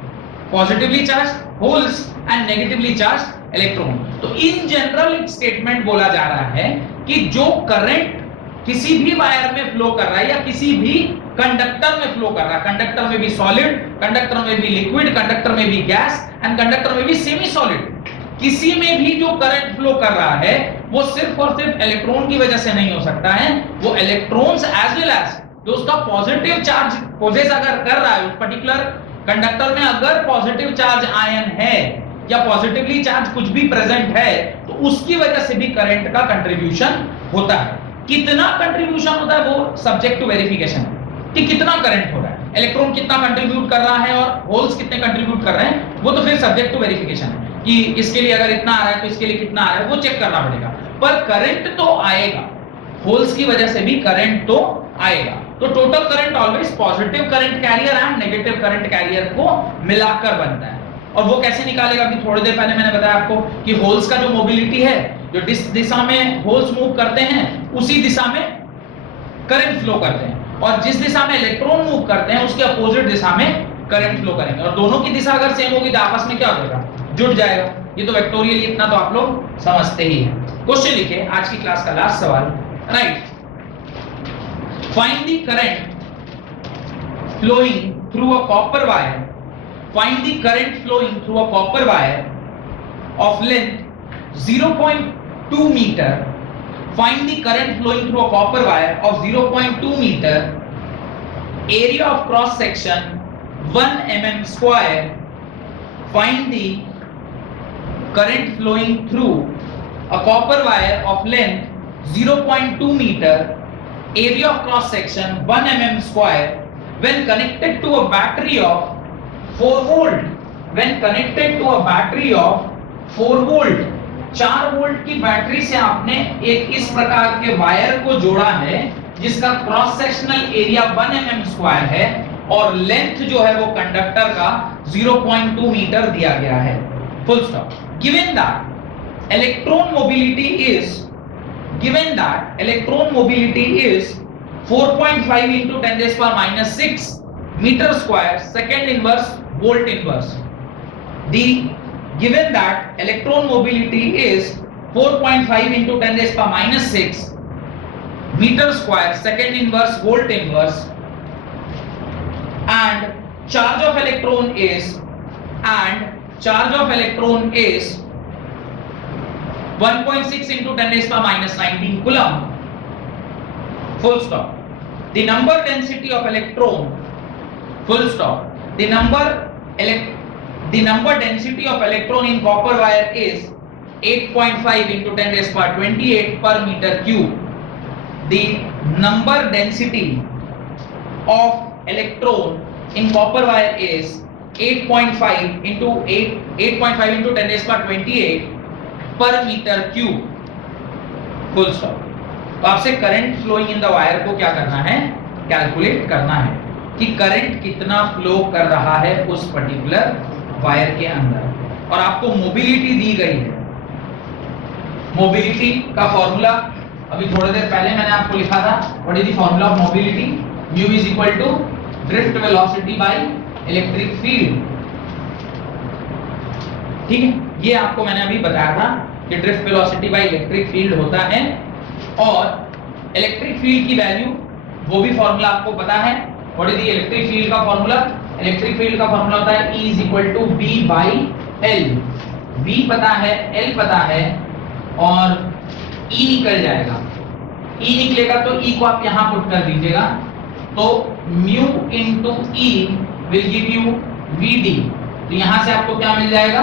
positively charge holes and negatively charge electron. तो इन जनरल एक स्टेटमेंट बोला जा रहा है कि जो करंट किसी भी वायर में फ्लो कर रहा है या किसी भी कंडक्टर में फ्लो कर रहा है, कंडक्टर में भी सॉलिड, कंडक्टर में भी लिक्विड, कंडक्टर में भी गैस एंड कंडक्टर में भी सेमी सॉलिड, किसी में भी जो करंट फ्लो कर रहा है वो सिर्फ और सिर्फ इलेक्ट्रॉन की वजह से नहीं हो सकता है, वो इलेक्ट्रॉन्स एज वेल एज जो उसका पॉजिटिव चार्ज पोजेस अगर कर रहा है उस पर्टिकुलर कंडक्टर में, अगर पॉजिटिव चार्ज आयन है या पॉजिटिवली चार्ज कुछ भी प्रेजेंट है, तो उसकी वजह से भी करंट का कंट्रीब्यूशन होता है। कितना कंट्रीब्यूशन होता है वो सब्जेक्ट टू वेरिफिकेशन है कि कितना करंट हो रहा है, इलेक्ट्रॉन कितना कंट्रीब्यूट कर रहा है और होल्स कितने कंट्रीब्यूट कर रहे हैं, वो तो फिर सब्जेक्ट टू वेरिफिकेशन है कि इसके लिए अगर इतना आ रहा है तो इसके लिए कितना आ रहा है, वो चेक करना पड़ेगा। पर करंट तो आएगा, होल्स की वजह से भी करंट तो आएगा। तो total current always positive current carrier and negative current carrier को मिलाकर बनता है। और वो कैसे निकालेगा? अभी थोड़ी देर पहले मैंने बताया आपको कि होल्स का जो मोबिलिटी है, जो जिस दिशा में होल्स मूव करते हैं उसी दिशा में करंट फ्लो करते हैं, और जिस दिशा में इलेक्ट्रॉन मूव करते हैं उसके अपोजिट दिशा में करंट फ्लो करेंगे। और दोनों की दिशा अगर सेम होगी तो आपस में क्या हो जाएगा? जुड़ जाएगा। ये तो वेक्टोरियल, इतना तो आप लोग समझते ही हैं। क्वेश्चन लिखे आज की क्लास का लास्ट सवाल, right, find the current flowing through a copper wire, find the current flowing through a copper wire of length 0.2 meter, find the current flowing through a copper wire of 0.2 meter, area of cross section 1 mm square, find the current flowing through a copper wire of length 0.2 meter, area of cross section 1 mm square when connected to a battery of 4 volt, when connected to a battery of 4 volt, 4 volt की battery से आपने एक इस प्रकार के wire को जोड़ा है जिसका cross sectional area 1 mm square है और लेंथ जो है वो कंडक्टर का 0.2 मीटर दिया गया है। Full stop. Given that electron mobility is 4.5 into 10⁻⁶ meter square second inverse volt inverse. Given that electron mobility is 4.5 into 10⁻⁶ meter square second inverse volt inverse, and charge of electron is 1.6 into 10⁻⁹ coulomb. Full stop. The number density of electron, full stop. The number density of electron in copper wire is 8.5 into 10⁻28 per meter cube. The number density of electron in copper wire is 8.5 into 8.5 into 10 raised power 28 पर metre cube, full stop. तो आपसे current flowing in the wire को क्या करना है, calculate करना है कि करंट कितना फ्लो कर रहा है उस पर्टिकुलर वायर के अंदर, और आपको मोबिलिटी दी गई है। मोबिलिटी का फॉर्मूला अभी थोड़ी देर पहले मैंने आपको लिखा था, what is the formula of mobility, mu is equal to drift velocity by electric field. ठीक है, ये आपको मैंने अभी बताया था कि drift velocity by electric field होता है, और इलेक्ट्रिक फील्ड की वैल्यू वो भी फॉर्मूला आपको पता है। What is the electric field का फॉर्मूला, इलेक्ट्रिक फील्ड का फॉर्मूला होता है E is equal to V by L। V पता है, L पता है, और E निकल जाएगा। E निकलेगा तो E को आप यहां पुट कर दीजिएगा, तो mu into E will give you VD। तो यहां से आपको क्या मिल जाएगा,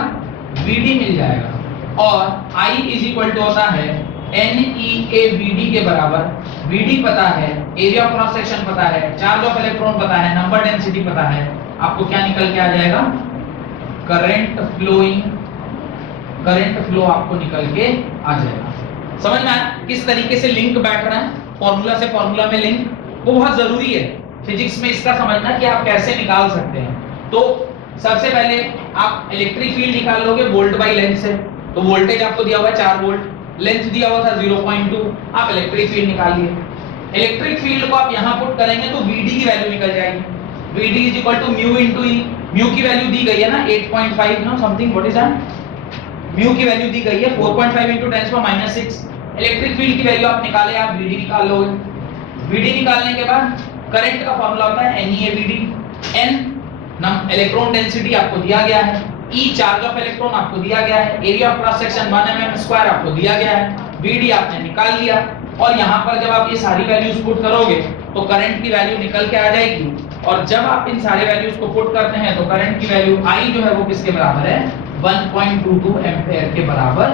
VD मिल जाएगा, और I इज इक्वल टू होता है NEAVD के बराबर। VD पता है, एरिया ऑफ क्रॉस सेक्शन पता है, चार्ज ऑफ इलेक्ट्रॉन पता है, नंबर डेंसिटी पता है, आपको क्या निकल के आ जाएगा, करंट फ्लोइंग, करंट फ्लो आपको निकल के आ जाएगा। समझ में आया किस तरीके से लिंक बैठ रहा है, फॉर्मूला से फॉर्मूला में लिंक, वो बहुत जरूरी है फिजिक्स में इसका समझना कि आप कैसे निकाल सकते हैं। तो सबसे पहले आप इलेक्ट्रिक फील्ड निकाल लोगे वोल्ट बाई लेंथ से, तो वोल्टेज आपको दिया हुआ है 4 वोल्ट, लेंथ दिया हुआ था 0.2, आप इलेक्ट्रिक फील्ड निकालिए। इलेक्ट्रिक फील्ड को आप यहां पुट करेंगे तो VD की वैल्यू निकल जाएगी, VD is equal to mu into E। Mu की वैल्यू दी गई है ना 8.5 no something, what is that, mu की वैल्यू दी गई है 4.5 into 10⁻⁶। इलेक्ट्रिक फील्ड की वैल्यू आप निकाले, आप VD निकाल लोगे। VD निकालने के बाद करंट का फार्मूला होता है NEAVD। N इलेक्ट्रॉन डेंसिटी आपको दिया गया है, E चार्ज ऑफ इलेक्ट्रॉन आपको दिया गया है, area of cross section 1 mm² आपको दिया गया है, VD आपने निकाल लिया, और यहाँ पर जब आप ये सारी वैल्यूज पुट करोगे तो करंट की वैल्यू निकल के आ जाएगी, और जब आप इन सारे वैल्यूज को पुट करते हैं तो करंट की वैल्यू I जो है वो किसके बराबर है, 1.22 एम्पीयर के बराबर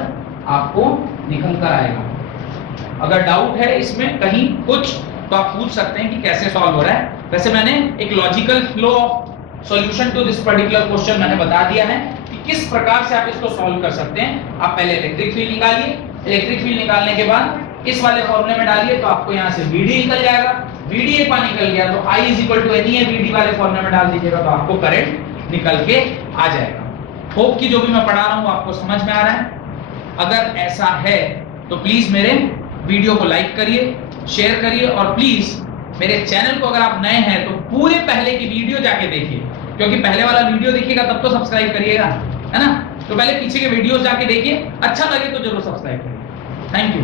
आपको निकल कर आएगा। अगर डाउट है इसमें कहीं कुछ तो आप पूछ सकते हैं कि कैसे सॉल्व हो रहा है। वैसे मैंने एक logical flow of solution to this particular question मैंने बता दिया है कि किस प्रकार से आप इसको सॉल्व कर सकते हैं। आप पहले इलेक्ट्रिक फील्ड निकालिए, इलेक्ट्रिक फील्ड निकालने के बाद इस वाले फॉर्मूले में डालिए तो आपको यहाँ से VD निकल जाएगा, VD एक बार निकल गया तो I is equal to NEAVD वाले फॉर्मूले में डाल दीजिएगा तो आपको करंट निकल के आ जाएगा। होप कि जो भी मैं पढ़ा रहा हूँ आपको समझ में आ रहा है। अगर ऐसा है तो प्लीज मेरे वीडियो को लाइक करिए, शेयर करिए, और प्लीज मेरे चैनल को अगर आप नए हैं तो पूरे पहले की वीडियो जाके देखिए, क्योंकि पहले वाला वीडियो देखिएगा तब तो सब्सक्राइब करिएगा, है ना। तो पहले पीछे के वीडियोस जाके देखिए, अच्छा लगे तो जरूर सब्सक्राइब करिए। Thank you.